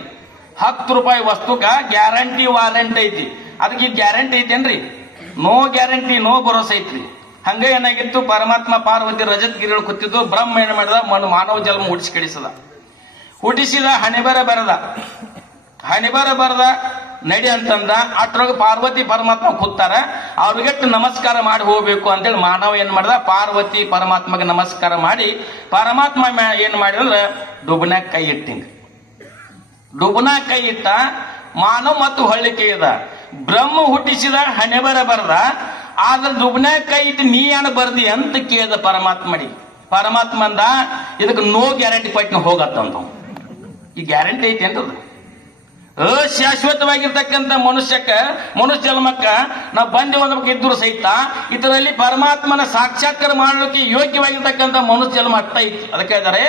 10 ರೂಪಾಯಿ ವಸ್ತುಕ ಗ್ಯಾರಂಟಿ ವಾರಂಟಿ ಐತಿ, ಅದಕ್ಕೆ ಗ್ಯಾರಂಟಿ ಐತೇನ್ರಿ? ನೋ ಗ್ಯಾರಂಟಿ, ನೋ ಭರೋಸೆ ಐತ್ರಿ. ಹಂಗ ಏನಾಗಿತ್ತು, ಪರಮಾತ್ಮ ಪಾರ್ವತಿ ರಜತ್ ಗಿರಿಗಳು ಕೂತಿದ್ದು, ಬ್ರಹ್ಮ ಏನ್ ಮಾಡಿದ, ಮಾನವ ಜನ್ಮ ಹುಟ್ಟಿಸಿದ ಹಣೆಬರ ಬರದ ನಡಿ ಅಂತಂದ. ಅಟ್ರೊಳಗೆ ಪಾರ್ವತಿ ಪರಮಾತ್ಮ ಕೂತಾರ, ಅವ್ರಿಗೆಟ್ಟು ನಮಸ್ಕಾರ ಮಾಡಿ ಹೋಗ್ಬೇಕು ಅಂತೇಳಿ ಮಾನವ ಏನ್ ಮಾಡ್ದ, ಪಾರ್ವತಿ ಪರಮಾತ್ಮಗೆ ನಮಸ್ಕಾರ ಮಾಡಿ ಪರಮಾತ್ಮ ಏನ್ ಮಾಡಿದ್ರ ಡುಬ್ನಾಗ ಕೈ ಇಟ್ಟಿಂಗ್. ಡುಬ್ನಾಗ ಕೈ ಇಟ್ಟ ಮಾನವ ಮತ್ತು ಹೊಳ್ಳಿಕೆ ಇದ. ಬ್ರಹ್ಮ ಹುಟ್ಟಿಸಿದ ಹಣೆಬರ ಬರದ, ಆದ್ರ ದುಬ್ನಾಗ ಕೈ ಇಟ್ಟು ನೀ ಏನ ಬರ್ದಿ ಅಂತ ಕೇಳಿದ ಪರಮಾತ್ಮ ಅಂದ ಇದಕ್ಕೆ ನೋ ಗ್ಯಾರಂಟಿ ಕೊಟ್ಟು ಹೋಗತ್ತಂತ. ಈ ಗ್ಯಾರಂಟಿ ಐತಿ ಅಂತದ. ಅಶಾಶ್ವತವಾಗಿರ್ತಕ್ಕಂಥ ಮನುಷ್ಯ ಜನ್ಮಕ್ಕ ನಾವು ಬಂದಿ ಒಂದಕ್ಕೆ ಇದ್ರು ಸಹಿತ ಇದರಲ್ಲಿ ಪರಮಾತ್ಮನ ಸಾಕ್ಷಾತ್ಕಾರ ಮಾಡಲಿಕ್ಕೆ ಯೋಗ್ಯವಾಗಿರ್ತಕ್ಕಂಥ ಮನುಷ್ಯ ಜನ್ಮ ಅರ್ಥ ಐತಿ. ಅದಕ್ಕೆ ಹೇಳಿದರೆ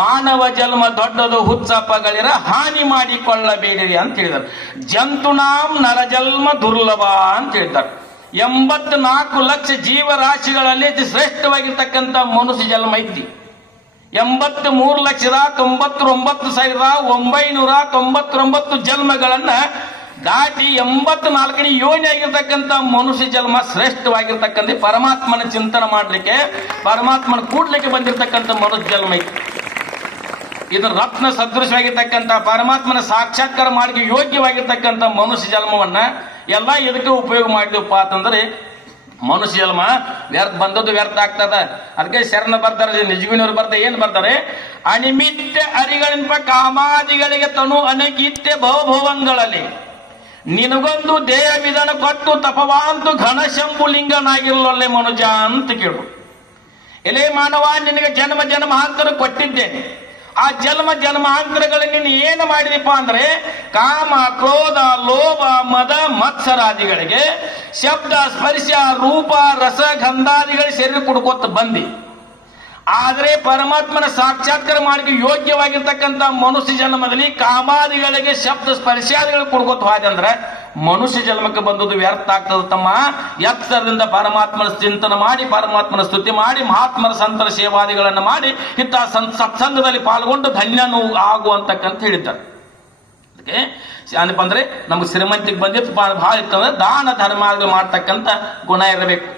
ಮಾನವ ಜನ್ಮ ದೊಡ್ಡದು, ಹುಚ್ಚಪ್ಪಗಳಿರ ಹಾನಿ ಮಾಡಿಕೊಳ್ಳಬೇಡಿರಿ ಅಂತ ಹೇಳಿದ್ದಾರೆ. ಜಂತುನಾಂ ನರಜನ್ಮ ದುರ್ಲಭ ಅಂತ ಹೇಳಿದ್ದಾರೆ. 84 ಲಕ್ಷ ಜೀವರಾಶಿಗಳಲ್ಲಿ ಅತಿ ಶ್ರೇಷ್ಠವಾಗಿರ್ತಕ್ಕಂಥ ಮನುಷ್ಯ ಜನ್ಮ ಐತಿ. 83,99,999 ಜನ್ಮಗಳನ್ನ ದಾಟಿ 84ನೇ ಯೋನಿಯಾಗಿರ್ತಕ್ಕಂಥ ಮನುಷ್ಯ ಜನ್ಮ ಶ್ರೇಷ್ಠವಾಗಿರ್ತಕ್ಕಂಥ ಪರಮಾತ್ಮನ ಚಿಂತನೆ ಮಾಡ್ಲಿಕ್ಕೆ, ಪರಮಾತ್ಮನ ಕೂಡ್ಲಿಕ್ಕೆ ಬಂದಿರತಕ್ಕಂಥ ಮನುಷ್ಯ ಜನ್ಮ ಐತಿ. ಇದು ರತ್ನ ಸದೃಶವಾಗಿರ್ತಕ್ಕಂಥ ಪರಮಾತ್ಮನ ಸಾಕ್ಷಾತ್ಕಾರ ಮಾಡಲಿಕ್ಕೆ ಯೋಗ್ಯವಾಗಿರ್ತಕ್ಕಂಥ ಮನುಷ್ಯ ಜನ್ಮವನ್ನ ಎಲ್ಲ ಇದಕ್ಕೆ ಉಪಯೋಗ ಮಾಡಿದಪ್ಪ ಅಂತಂದ್ರೆ ಮನುಷ್ಯ ಜನ್ಮ ಬಂದದ್ದು ವ್ಯರ್ಥ ಆಗ್ತದ. ಅದಕ್ಕೆ ಶರಣ ಬರ್ತಾರೆ, ನಿಜಗುನವ್ರು ಬರ್ತಾರೆ, ಏನ್ ಬರ್ತಾರೆ, ಅನಿಮಿತ್ಯ ಅರಿಗಳಿಂಪ ಕಾಮಾದಿಗಳಿಗೆ ತನು ಅನಗಿತ್ಯ ಭವಭವಂಗಳಲ್ಲಿ ನಿನಗೊಂದು ದೇಹ ವಿಧಾನ ಕೊಟ್ಟು ತಪವಾಂತು ಘನಶಂಭುಲಿಂಗನಾಗಿರಲೊಲ್ಲೆ ಮನುಜ ಅಂತ ಕೇಳು. ಎಲೆ ಮಾನವ, ನಿನಗೆ ಜನ್ಮ ಜನ್ಮಾಂತರ ಕೊಟ್ಟಿದ್ದೇನೆ. ಆ ಜನ್ಮಾಂತರಗಳಲ್ಲಿ ನೀನು ಏನು ಮಾಡಿದಪ್ಪ ಅಂದ್ರೆ ಕಾಮ, ಕ್ರೋಧ, ಲೋಭ, ಮದ, ಮತ್ಸರಾದಿಗಳಿಗೆ ಶಬ್ದ, ಸ್ಪರ್ಶ, ರೂಪ, ರಸ, ಗಂಧಾದಿಗಳ ಶರೀರ ಕುಡ್ಕೋತ ಬಂದಿ. ಆದ್ರೆ ಪರಮಾತ್ಮನ ಸಾಕ್ಷಾತ್ಕಾರ ಮಾಡಲಿಕ್ಕೆ ಯೋಗ್ಯವಾಗಿರ್ತಕ್ಕಂಥ ಮನುಷ್ಯ ಜನ್ಮದಲ್ಲಿ ಕಾಮಾದಿಗಳಿಗೆ ಶಬ್ದ ಸ್ಪರ್ಶಾದಿಗಳು ಕೊಡ್ಕೋತ ಹೋದಂದ್ರೆ ಮನುಷ್ಯ ಜನ್ಮಕ್ಕೆ ಬಂದದ್ದು ವ್ಯರ್ಥ ಆಗ್ತದೆ ತಮ್ಮ. ಎತ್ತರದಿಂದ ಪರಮಾತ್ಮನ ಚಿಂತನೆ ಮಾಡಿ, ಪರಮಾತ್ಮನ ಸ್ತುತಿ ಮಾಡಿ, ಮಹಾತ್ಮರ ಸಂತರ ಸೇವಾದಿಗಳನ್ನು ಮಾಡಿ ಇಂಥ ಸತ್ಸಂಗದಲ್ಲಿ ಪಾಲ್ಗೊಂಡು ಧನ್ಯನು ಆಗುವಂತಕ್ಕಂತ ಹೇಳಿದ್ದಾರೆ. ಅದಕ್ಕೆ ಏನಪ್ಪ ಅಂದ್ರೆ ನಮ್ಗೆ ಶ್ರೀಮಂತಿಗೆ ಬಂದಿತ್ತು ಬಹಳ ಇರ್ತಂದ್ರೆ ದಾನ ಧರ್ಮಾದಿಗಳು ಮಾಡ್ತಕ್ಕಂಥ ಗುಣ ಇರಬೇಕು.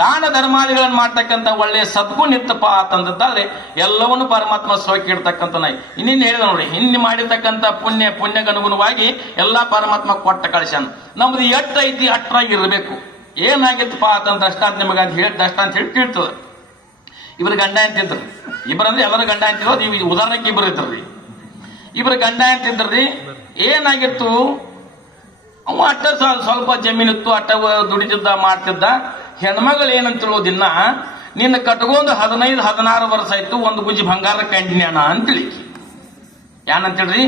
ದಾನ ಧರ್ಮಾದಿಗಳನ್ನು ಮಾಡ್ತಕ್ಕಂಥ ಒಳ್ಳೆಯ ಸದ್ಗುಣ ಇತ್ತಪ್ಪ ಅಂತಂದ್ರೆ ಎಲ್ಲವನ್ನೂ ಪರಮಾತ್ಮ ಸೋಕಿಡ್ತಕ್ಕಂಥ ನಾಯಿ. ಇನ್ನಿನ್ನು ಹೇಳಿದ ನೋಡಿ, ಹಿಂದೆ ಮಾಡಿರ್ತಕ್ಕಂಥ ಪುಣ್ಯಗನುಗುಣವಾಗಿ ಎಲ್ಲಾ ಪರಮಾತ್ಮ ಕೊಟ್ಟ ಕಳಿಸ್ಯಾನ. ನಮ್ದು ಎಟ್ಟೈತಿ ಅಟ್ರಾಗಿ ಇರಬೇಕು. ಏನಾಗಿತ್ತಪ್ಪ ಅಂತಂದ್ರೆ ದೃಷ್ಟಾಂತ ನಿಮಗೆ ಅಂತ ಹೇಳಿ ದೃಷ್ಟಾಂತ ಹೇಳಿ ತಿಳ್ತದೆ. ಇಬ್ರು ಗಂಡ ಅಂತಿದ್ರು, ಇಬ್ಬರಂದ್ರೆ ಎಲ್ಲರ ಗಂಡ ಅಂತಿರೋದು. ನೀವು ಉದಾಹರಣೆಗೆ ಇಬ್ಬರು ಇದ್ರಿ, ಇಬ್ರು ಗಂಡ ಅಂತಿದ್ರಿ. ಏನಾಗಿತ್ತು, ಅವ ಅಟ್ಟ ಸ್ವಲ್ಪ ಜಮೀನಿತ್ತು, ಅಟ್ಟ ದುಡಿತಿದ್ದ ಮಾಡ್ತಿದ್ದ. ಹೆಣ್ಮಗಳು ಏನಂತೇಳೋ ದಿನ ನಿನ್ನ ಕಟ್ಕೊಂಡು 15-16 ವರ್ಷ ಆಯ್ತು, ಒಂದು ಗುಂಜಿ ಬಂಗಾರ ಕಂಡಿನ್ಯಾನ ಅಂತೇಳಿ. ಏನಂತೇಳ್ರಿ,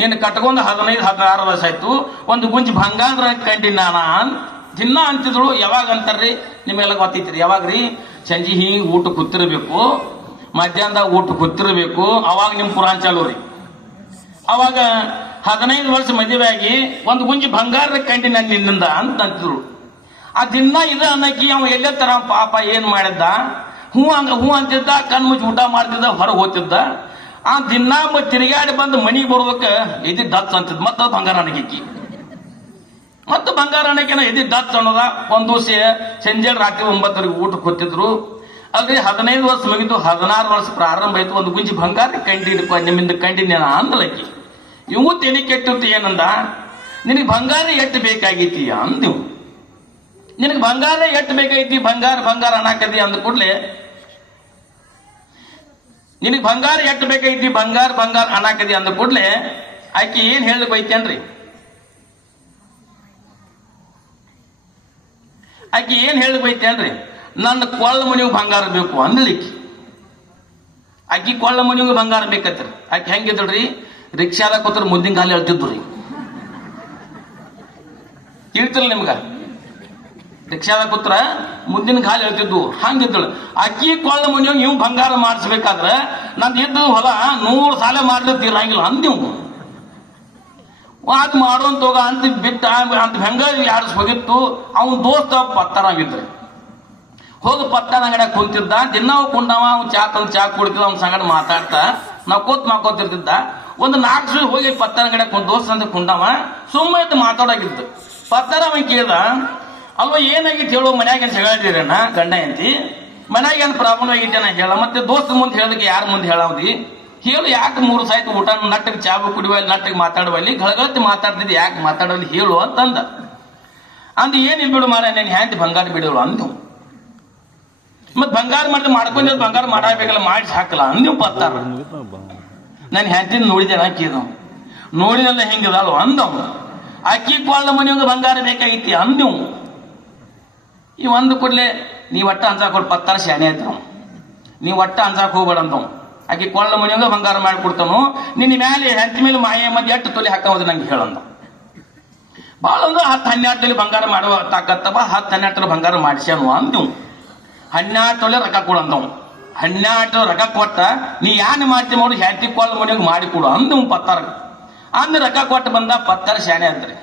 ನಿನ್ನ ಕಟ್ಕೊಂಡು 15-16 ವರ್ಷ ಆಯ್ತು, ಒಂದು ಗುಂಜಿ ಬಂಗಾರ ಕಂಡಿನ್ಯಾನ ದಿನ ಅಂತಿದ್ರು. ಯಾವಾಗ ಅಂತಾರ್ರಿ ನಿಮಗೆಲ್ಲ ಗೊತ್ತೈತ್ರಿ? ಯಾವಾಗ್ರಿ? ಸಂಜೆ ಹಿಂಗೆ ಊಟ ಕೂತಿರ್ಬೇಕು, ಮಧ್ಯಾಹ್ನದಾಗ ಊಟ ಗೊತ್ತಿರಬೇಕು. ಅವಾಗ ನಿಮ್ಮ ಪುರಾಣ ಚಾಲು ರೀ. ಅವಾಗ 15 ವರ್ಷ ಮದುವೆ ಆಗಿ ಒಂದು ಗುಂಜಿ ಬಂಗಾರದ ಕಂಡಿ ನಾನು ನಿನ್ನಿಂದ ಅಂತ ಅಂತಿದ್ರು. ಆ ದಿನ ಇದು ಅನ್ನಕ್ಕೆ ಅವ ಎಲ್ಲೇ ತರ ಪಾಪ ಏನ್ ಮಾಡಿದ್ದ, ಹೂ ಅಂತಿದ್ದ, ಕಣ್ಣು ಮುಚ್ಚಿ ಊಟ ಮಾಡ್ತಿದ್ದ, ಹೊರಗೆ ಹೋಗ್ತಿದ್ದ. ಆ ದಿನ ತಿರುಗಾಡಿ ಬಂದು ಮನಿಗೆ ಬರ್ಬೇಕ ಎದಿ ದತ್ ಅಂತಿದ್. ಮತ್ತ ಬಂಗಾರ ಅಣಗಿಕ್ಕಿ ಮತ್ತು ಬಂಗಾರ ಅಣಕಿನ ಎದಿ ದತ್ ಅನ್ನೋದ. ಒಂದ್ ದಿವಸ ಸಂಜೆ ರಾತ್ರಿ 9 ಊಟಕ್ಕೆ ಕೂತಿದ್ರು. ಅಲ್ರಿ 15 ವರ್ಷ ಮುಗಿತು, 16 ವರ್ಷ ಪ್ರಾರಂಭ ಆಯ್ತು. ಒಂದು ಗುಂಜಿ ಬಂಗಾರ ಕಂಡಿರಪ್ಪ ನಿಮ್ಮಿಂದ ಕಂಡಿನ ಅಂದಲಕ್ಕಿ. ಇವು ತೆಲಿ ಕೆಟ್ಟಿತ್ತು. ಏನಂದ, ನಿನಗೆ ಬಂಗಾರ ಎಟ್ಟು ಬೇಕಾಗೈತಿ ಅಂದಿವು. ನಿನಗೆ ಬಂಗಾರ ಎಟ್ಟು ಬೇಕಾಗೈತಿ, ಬಂಗಾರ ಅನ್ನಕತಿ ಅಂದ ಕೂಡ್ಲೆ, ನಿನಗೆ ಬಂಗಾರ ಎಟ್ಟು ಬೇಕಾಗೈತಿ, ಬಂಗಾರ ಅನ್ನಕತಿ ಅಂದ ಕೂಡ್ಲೆ ಆಕಿ ಏನ್ ಹೇಳಕ್ ಬೈತೇನ್ರಿ, ಆಕಿ ಏನ್ ಹೇಳಕ್ ಬೈತೇನ್ರಿ, ನನ್ನ ಕೊಳ್ಳ ಮನಿಗೆ ಬಂಗಾರ ಬೇಕು ಅಂದ್ಲಿಕ್ಕಿ. ಆಕಿ ಕೊಳ್ಳ ಮನಿಗೆ ಬಂಗಾರ ಬೇಕತ್ರಿ. ಆಕಿ ಹೆಂಗಿದ್ರಿ, ರಿಕ್ಷಾದಾಗ ಕೂತ್ರ ಮುಂದಿನ ಕಾಲ ಹೇಳ್ತಿದ್ರು ರೀ. ತಿಳಿತಿಲ್ಲ ನಿಮ್ಗ, ರಿಕ್ಷಾದಾಗ ಕೂತ್ರ ಮುಂದಿನ ಕಾಲ ಹೇಳ್ತಿದ್ವು. ಹಂಗಿದ್ದಳು ಅಕ್ಕಿ ಕೊಳ್ಳ ಮನಿಯವ್ ನೀವು ಬಂಗಾರ ಮಾಡಿಸ್ಬೇಕಾದ್ರೆ ನಂದು ಇದ್ದು ಹೊಲ 100 ಸಾಲ ಮಾಡ್ಲಿತ್ತಿರಂಗಿಲ್ಲ ಅಂದಿವು. ಅದ್ ಮಾಡೋಂತ ಹೋಗ ಅಂತ ಬಿಟ್ಟ ಅಂತ ಹೆಂಗ ಯಾರು ಹೋಗಿತ್ತು. ಅವನ ದೋಸ್ತ ಪತ್ತಾರಾಗಿದ್ರಿ. ಹೋಗಿ ಪತ್ತಾರ ಅಂಗಡಿಯಾಗ ಕುಂತಿದ್ದ. ದಿನ ಕುಂಡವ ಅವ್ನು ಚಾ ಕುಡಿತಿದ್ದ. ಅವ್ನ ಸಂಗಡ ಮಾತಾಡ್ತಾ ಮಾಕೋತಿರ್ತಿದ್ದ. ಒಂದು 4 ಸಲ ಹೋಗಿ ಪತ್ತಾರ ಅಂಗಡಿಯಾಗ ದೋಸ್ತ ಅಂತ ಕುಂಡವ ಸುಮ್ಮನೆ ಮಾತಾಡಾಗಿದ್ದು. ಪತ್ತಾರ ಅವ ಕೇಳ್ದ, ಅಲ್ವ ಏನಾಗಿತ್ತು ಹೇಳೋ, ಮನ್ಯಾಗ ಏನ್ ಜಗಳಿದ್ದೀರೇನ ಗಂಡ ಎಂತಿ, ಮನ್ಯಾಗ ಏನ್ ಪ್ರಾಬ್ಲಮ್ ಆಗಿದ್ದೇನ ಹೇಳ, ಮತ್ತೆ ದೋಸ್ತ ಮುಂದೆ ಹೇಳದಕ್ಕೆ ಯಾರ ಮುಂದೆ ಹೇಳಾವ್ದಿ ಹೇಳು, ಯಾಕೆ 3 ಸಾಯ್ತು ಊಟ ನಟ್ಟಗೆ ಚಾಬು ಕುಡಿವಲ್ಲಿ ನಟ್ಟಗೆ ಮಾತಾಡುವಲ್ಲಿ ಗಳಗಳ್ತಿ ಮಾತಾಡ್ತಿದ್ದೆ, ಯಾಕೆ ಮಾತಾಡೋಲ್ಲಿ ಹೇಳು ಅಂತಂದ. ಅಂದ ಏನಿಲ್ ಬಿಡು ಮಾರ, ನೀನ್ ಹ್ಯಾಂತಿ ಬಂಗಾರ ಬಿಡೋಳು ಅಂದ್ವು. ಮತ್ ಬಂಗಾರ ಮಾಡ್ಕೊಂಡಿದ್ ಬಂಗಾರ ಮಾಡಬೇಕಲ್ಲ, ಮಾಡಿಸಿ ಹಾಕಲ್ಲ ಅಂದ್ವು. ಪತ್ತಾರ ನಾನು ಹ್ಯಾಂತಿನ ನೋಡಿದೆ ಹಾಕಿದವ್, ನೋಡಿದಲ್ಲ ಹೆಂಗಿದಳು ಅಂದವ್. ಅಕ್ಕಿ ಕೊಳ್ಳ ಮನೆಯೊಂದು ಬಂಗಾರ ಬೇಕಾಗಿತ್ತಿ ಅಂದ್ವು. ಈ ಒಂದು ಕೂಡ್ಲೆ ನೀ ಒಟ್ಟ ಅನ್ಸಾಕ್ ಕೊಡ್, ಪತ್ತಾರ ಶಾನೆ ಆಯ್ತು, ನೀ ಒಟ್ಟ ಅನ್ಸಾಕ್ ಹೋಗ್ಬೇಡ ಅಂತವ್. ಆಕಿ ಕೊಳ್ಳ ಮನೆಯೊಂದು ಬಂಗಾರ ಮಾಡಿಕೊಡ್ತಾನು, ನಿನ್ನ ಮ್ಯಾಲೆ ಹೆಂತಿ ಮೇಲೆ ಮಾಯ ಮಧ್ಯೆ ಎಷ್ಟು ತೊಲೆ ಹಾಕೋದು ನಂಗೆ ಹೇಳಂದ. ಭಾಳ ಒಂದು 10-12 ತೊಲೆ ಬಂಗಾರ ಮಾಡುವ ತಾಕತ್ತವ, 10-12 ತೊಲೆ ಬಂಗಾರ ಮಾಡಿಸ್ಯಾನು ಅಂದ್ವು. 12 ತೊಲೆ ರೊಕ್ಕ ಕೊಡಂದವ್. 12 ರೊಕ್ಕ ಕೊಟ್ಟ, ನೀ ಯಾನ್ ಮಾಡ್ತೀವಿ ನೋಡಿ ಹೆಂತಿ ಕೊಳ್ಳ ಮನೆಯಾಗ ಮಾಡಿಕೊಡು ಅಂದ್ವು. ಪತ್ತಾರ ಅಂದ್ರೆ ರೊಕ್ಕ ಕೊಟ್ಟು ಬಂದ. ಪತ್ತಾರ ಶಾನೆ ಅಂತ್ರಿ.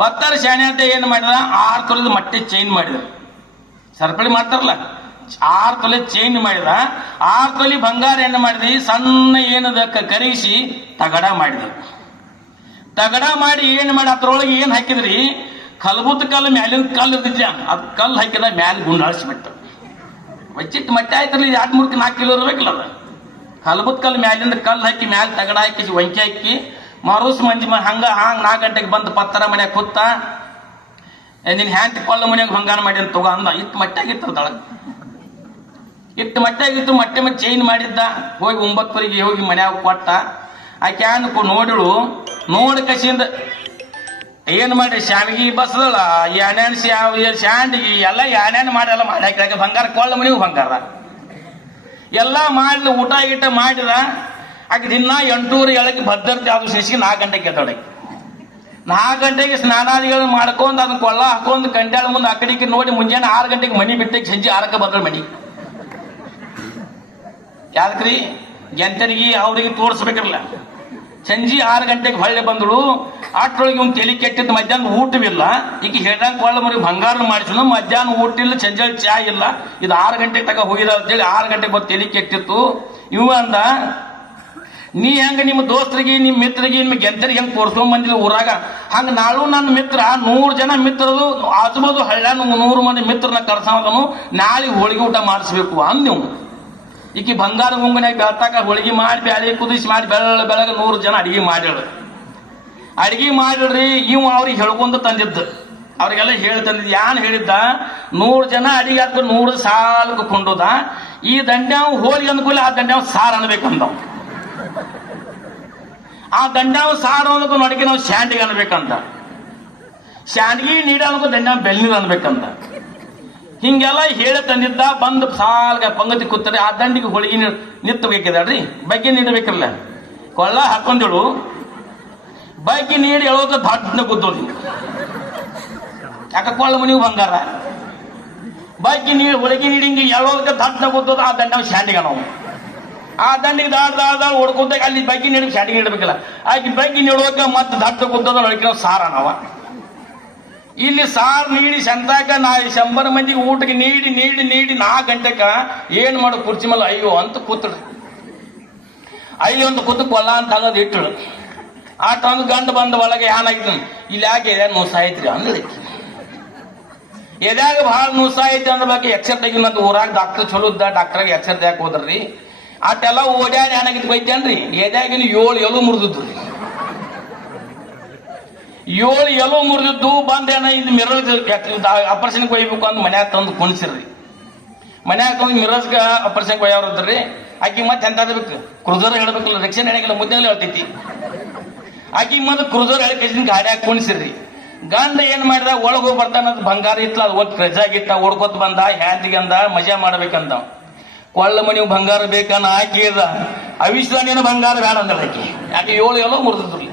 ಪತ್ತಾರ ಶಾನೆ ಅಂತ ಏನ್ ಮಾಡಿದ, 6 ತೊಲೆದ ಮಟ್ಟೆ ಚೈನ್ ಮಾಡಿದ. ಸರಪಳಿ ಮಾಡ್ತಾರಲ್ಲ, 6 ತೊಲೆ ಚೈನ್ ಮಾಡಿದ. 6 ತೊಲೆ ಬಂಗಾರ ಏನ್ ಮಾಡಿದ್ರಿ, ಸಣ್ಣ ಏನದ ಕರಿಸಿ ತಗಡ ಮಾಡಿದ. ತಗಡ ಮಾಡಿ ಏನ್ ಮಾಡಿ ಅದ್ರೊಳಗೆ ಏನ್ ಹಾಕಿದ್ರಿ, ಕಲ್ಬುತ್ ಕಲ್ಲು ಮ್ಯಾಲಿನ ಕಲ್ಲು ಇರ್ತಿದ್ಯ, ಅದ್ ಕಲ್ಲು ಹಾಕಿದ ಮ್ಯಾಲ ಗುಂಡಾಳಿಸ್ಬಿಟ್ಟ. ವಚ್ಚಿಟ್ಟು ಮಟ್ಟೆ ಆಯ್ತಲ್ಲ, 2-3-4 ಕಿಲೋ ಇರ್ಬೇಕಲ್ಲ ಅದ. ಕಲ್ಬುತ್ ಕಲ್ಲು ಮ್ಯಾಲಿಂದ ಕಲ್ಲು ಹಾಕಿ ಮ್ಯಾಲ ತಗಡ ಹಾಕಿ ವಂಕಿ ಹಾಕಿ ಮರುಸ್ ಮಂಜಿ ಹಂಗ 4 ಗಂಟೆಗೆ ಬಂದು ಪತ್ತರ ಮನ್ಯಾಗ ಕೂತ, ನಿನ್ ಹ್ಯಾಂತಿ ಕೊಳ್ಳ ಮನ್ಯಾಗ ಬಂಗಾರ ಮಾಡಿ ಅಂತ ತಗೋ ಅಂದ. ಇಟ್ಟು ಮಟ್ಟಾಗಿತ್ತು ತಳಗ, ಇಟ್ಟು ಮಟ್ಟಾಗಿತ್ತು. ಮೊಟ್ಟೆ ಮತ್ತೆ ಚೈನ್ ಮಾಡಿದ್ದ. ಹೋಗಿ 9ವರೆಗೆ ಹೋಗಿ ಮನ್ಯಾಗ ಕೊಟ್ಟ. ಆಕೆ ನೋಡಿಳು. ನೋಡಿ ಕಸಿಯಿಂದ ಏನ್ ಮಾಡ್ರಿ, ಶಾವಿಗೆ ಬಸದಳ ಎಣ್ಣೆನ್ ಶಾಂಡಿಗೆ ಎಲ್ಲ ಎಣ್ಣೆನ್ ಮಾಡಿ ಎಲ್ಲ ಮಾಡಿ ಹಾಕಿ ಬಂಗಾರ ಕೊಳ್ಳ ಮನೆಗೂ ಬಂಗಾರ ಎಲ್ಲ ಮಾಡ್ಲಿ. ಊಟ ಗೀಟ ಮಾಡಿದ. ಆಕೆ ದಿನ 8:30 ಭದ್ರತೆ ಅದು ಶಿಶಿಗೆ 4 ಗಂಟೆಗೆ ಎದ್ದೊಳಗೆ. 4 ಗಂಟೆಗೆ ಸ್ನಾನಾದಿಗಳು ಮಾಡ್ಕೊಂಡು ಅದನ್ನ ಕೊಳ್ಳ ಹಾಕೊಂಡು ಗಂಟೆಳ ಮುಂದೆ ಆ ಕಡೆಗೆ ನೋಡಿ ಮುಂಜಾನೆ 6 ಗಂಟೆಗೆ ಮನಿ ಬಿಟ್ಟಕ್ಕೆ ಸಂಜೆ 6ಕ್ಕೆ ಬದಲು ಮನಿ. ಯಾವ್ದ್ರಿ ಗೆಂತರಿಗೆ ಅವ್ರಿಗೆ ತೋರಿಸ್ಬೇಕಿರಲ್ಲ. ಸಂಜೆ 6 ಗಂಟೆಗೆ ಹೊಳ್ಳೆ ಬಂದಳು. ಅಷ್ಟರೊಳಗೆ ಒಂದು ತಲೆ ಕೆಟ್ಟಿದ್ದು. ಮಧ್ಯಾಹ್ನ ಊಟವಿಲ್ಲ. ಈಗ ಹೇಳ್ದಂಗೆ ಕೊಳ್ಳ ಮರಿ ಬಂಗಾರ ಮಾಡಿಸಿದ್ರು. ಮಧ್ಯಾಹ್ನ ಊಟ ಇಲ್ಲ, ಸಂಜೆ ಚಾ ಇಲ್ಲ. ಇದು 6 ಗಂಟೆಗೆ ತಗ ಹೋಗಿದ ಅಂತೇಳಿ 6 ಗಂಟೆಗೆ ಬಂದು ತಲೆ ಕೆಟ್ಟಿತ್ತು. ಇವ ಅಂದ, ನೀ ಹೆಂಗ ನಿಮ್ಮ ದೋಸ್ತರಿಗೆ, ನಿಮ್ಮ ಮಿತ್ರರಿಗೆ, ನಿಮ್ಮ ಗೆಂತರಿಗೆ ಹೆಂಗ್ ತೋರ್ಸ್ಕೊಂಡ್ ಬಂದಿಲ್ಲ ಊರಾಗ, ಹಂಗ ನಾಳು ನನ್ನ ಮಿತ್ರ 100 ಜನ ಮಿತ್ರರು ಆಜುಬಾಜು ಹಳ್ಳ್ಯಾನ 100 ಮಂದಿ ಮಿತ್ರನ ಕರ್ಸವನು, ನಾಳೆ ಹೋಳಿಗೆ ಊಟ ಮಾಡಿಸ್ಬೇಕು ಅಂದ್ವು. ಈಕಿ ಬಂಗಾರ ಮುಂಗನ್ಯಾಗ ಬೆಳ್ತಾಕ ಹೋಳಿಗೆ ಮಾಡಿ ಬ್ಯಾಳಿ ಕುದಿಸಿ ಮಾಡಿ ಬೆಳಗ್ಗೆ 100 ಜನ ಅಡಿಗೆ ಮಾಡ್ಯಾಳ. ಅಡಿಗೆ ಮಾಡಿಡ್ರಿ. ಇವ್ ಅವ್ರಿಗೆ ಹೇಳ್ಕೊಂಡ ತಂದಿದ್ದ. ಅವ್ರಿಗೆಲ್ಲ ಹೇಳಿ ತಂದಿದ್. ಯಾನ್ ಹೇಳಿದ್ದ, 100 ಜನ ಅಡಿಗೆ ಹಾಕ 100 ಸಾಲಕ್ಕೆ ಕೊಂಡೋದ. ಈ ದಂಡ್ಯಾವ್ ಹೋಳಿಗೆ ಅಂದ್ಕೂಲ ಆ ದಂಡ್ಯಾವ್ ಸಾರ್ ಅನ್ಬೇಕಂದವ್. ಆ ದಂಡ್ಯಾವ್ ಸಾರ್ ಅನ್ನೋದಕ್ಕೂ ನಡಿಗೆ ನಾವು ಶಾಂಡಿಗೆ ಅನ್ಬೇಕಂತ. ಶಾಂಡ್ಗಿ ನೀಡ ಅನ್ನೋದು ದಂಡ್ಯಾವ್ ಬೆಳ್ನೀರ್ ಅನ್ಬೇಕಂತ. ಹಿಂಗೆಲ್ಲ ಹೇಳಿ ತಂದಿದ್ದ. ಬಂದು ಸಾಲ್ಗ ಪಂಗತಿ ಕೂತಾರೆ. ಆ ದಂಡಿಗೆ ಹೋಳಿಗೆ ನಿತ್ತು ಬೇಕಿದಾಳ್ರಿ, ಬಗ್ಗೆ ನೀಡಬೇಕಲ್ಲ. ಕೊಳ್ಳ ಹಾಕೊಂಡಿಳು. ಬಗ್ಗೆ ನೀಡಿ ಹೇಳೋದು ದಡ್ಡ ಗುದ್ದೋದು. ಯಾಕ ಕೊಳ್ಳ ಮನಿಗೂ ಬಂಗಾರ. ಬಗ್ಗೆ ನೀಡಿ ಹೋಳಿಗೆ ನೀಡಿ ಹಿಂಗೆ ಹೇಳೋದಕ್ಕೆ ದಡ್ಡ ಗುದ್ದೋದು. ಆ ದಂಡ ಶಾಂಡಿಗೆ ನಾವು ಆ ದಂಡಿಗೆ ದಾಡ್ ಹೊಡ್ಕೊಂತ ಅಲ್ಲಿ ಬಗ್ಗಿ ನೀಡಬೇಕು, ಸ್ಟಾರ್ಟಿಂಗ್ ಇಡ್ಬೇಕಲ್ಲ. ಆಕಿ ಬಗ್ಗಿ ನೀಡುವಾಗ ಮತ್ತೆ ದಟ್ಟ ಕುಂತದ ಒಳಗಿನ ಸಾರ ನಾವ ಇಲ್ಲಿ ಸಾರ್ ನೀಡಿ ಸಂತಾಕ 100 ಮಂದಿಗೆ ಊಟಕ್ಕೆ ನೀಡಿ 4 ಗಂಟೆಕ ಏನ್ ಮಾಡು ಕುರ್ಚಿ ಮೇಲೆ ಅಯ್ಯೋ ಅಂತ ಕೂತಳು. ಅಯ್ಯೋ ಅಂತ ಕೂತು ಕೊಲ್ಲ ಅಂತ ಆಗೋದು ಇಟ್ಟಳು. ಆ ಟೊಂದು ಗಂಡು ಬಂದ ಒಳಗೆ ಏನಾಗಿತ್ತು, ಇಲ್ಲಿ ಯಾಕೆ ಎದ್ಯಾಗ ನುಸ ಐತ್ರಿ ಅಂದ್ರೆ ಎದ್ಯಾಗ ಭಾಳ ನುಸ ಐತಿ ಅಂದ್ರ ಬಗ್ಗೆ ಎಚ್ಚರ ತೆಗಿ. ಮತ್ತೆ ಊರಾಗ ಡಾಕ್ಟರ್ ಚಲೋ ಇದ್ದ, ಡಾಕ್ಟರ್ಗ ಎಚ್ಚರ ಯಾಕೆ ಹೋದ್ರಿ ಅಟ್ಟೆಲ್ಲ ಓಡ್ಯಾಡಿ ಏನಾಗಿತ್ತು ಬೈತೇನ್ರಿ. ಎದ್ಯಾಗಿನ 7 ಎಲು ಮುರಿದಿದ್ದು ರೀ. 7 ಎಲು ಮುರಿದಿದ್ದು ಬಂದೇನ ಇದು ಮಿರಜ್ ಆಪರೇಷನ್ಗೆ ಒಯ್ಬೇಕು ಅಂತ ಮನ್ಯಾಗ ತಂದು ಕುಣಿಸಿರ್ರಿ. ಮನ್ಯಾಗ ತಂದು ಮಿರಜ್ಗ ಆಪರೇಷನ್ಗೆ ಒಯ್ಯವ್ರದ್ರಿ. ಆಕಿ ಮತ್ತೆ ಎಂತ ಬೇಕು ಕ್ರೂಸರ್ ಹೇಳ್ಬೇಕಲ್ಲ, ರಕ್ಷಣೆ ಹೆಣಗಿಲ್ಲ ಮುದ್ದೆಲ್ಲ ಹೇಳ್ತೈತಿ. ಆಕಿ ಮತ್ತೆ ಕ್ರೂಸರ್ ಹೇಳಿ ಕೈಸಿನ ಗಾಡಿಯಾಗ ಕುಣಿಸಿರ್ರಿ. ಗಂಡ ಏನ್ ಮಾಡಿದ ಒಳಗೆ ಹೋಗಿ ಬರ್ತಾನ, ಬಂಗಾರ ಇಟ್ಲ ಅದು ಒಟ್ಟು ಕ್ರೆಜಾಗಿಟ್ಟ ಓಡ್ಕೊತ್ ಬಂದ, ಹ್ಯಾಂತಿಗೆ ಅಂದ ಮಜಾ ಮಾಡ್ಬೇಕಂದ. ಕೊಳ್ಳ ಮನಿಗೆ ಬಂಗಾರ ಬೇಕನ್ನ ಆಕಿ ಇದ ಅವಿಶ್ವಾನೇನ ಬಂಗಾರ ಬೇಡ ಅಂದಳ ಆಕಿ. ಯಾಕೆ 7 ಎಲೋ ಮುರಿದಿದ್ರು.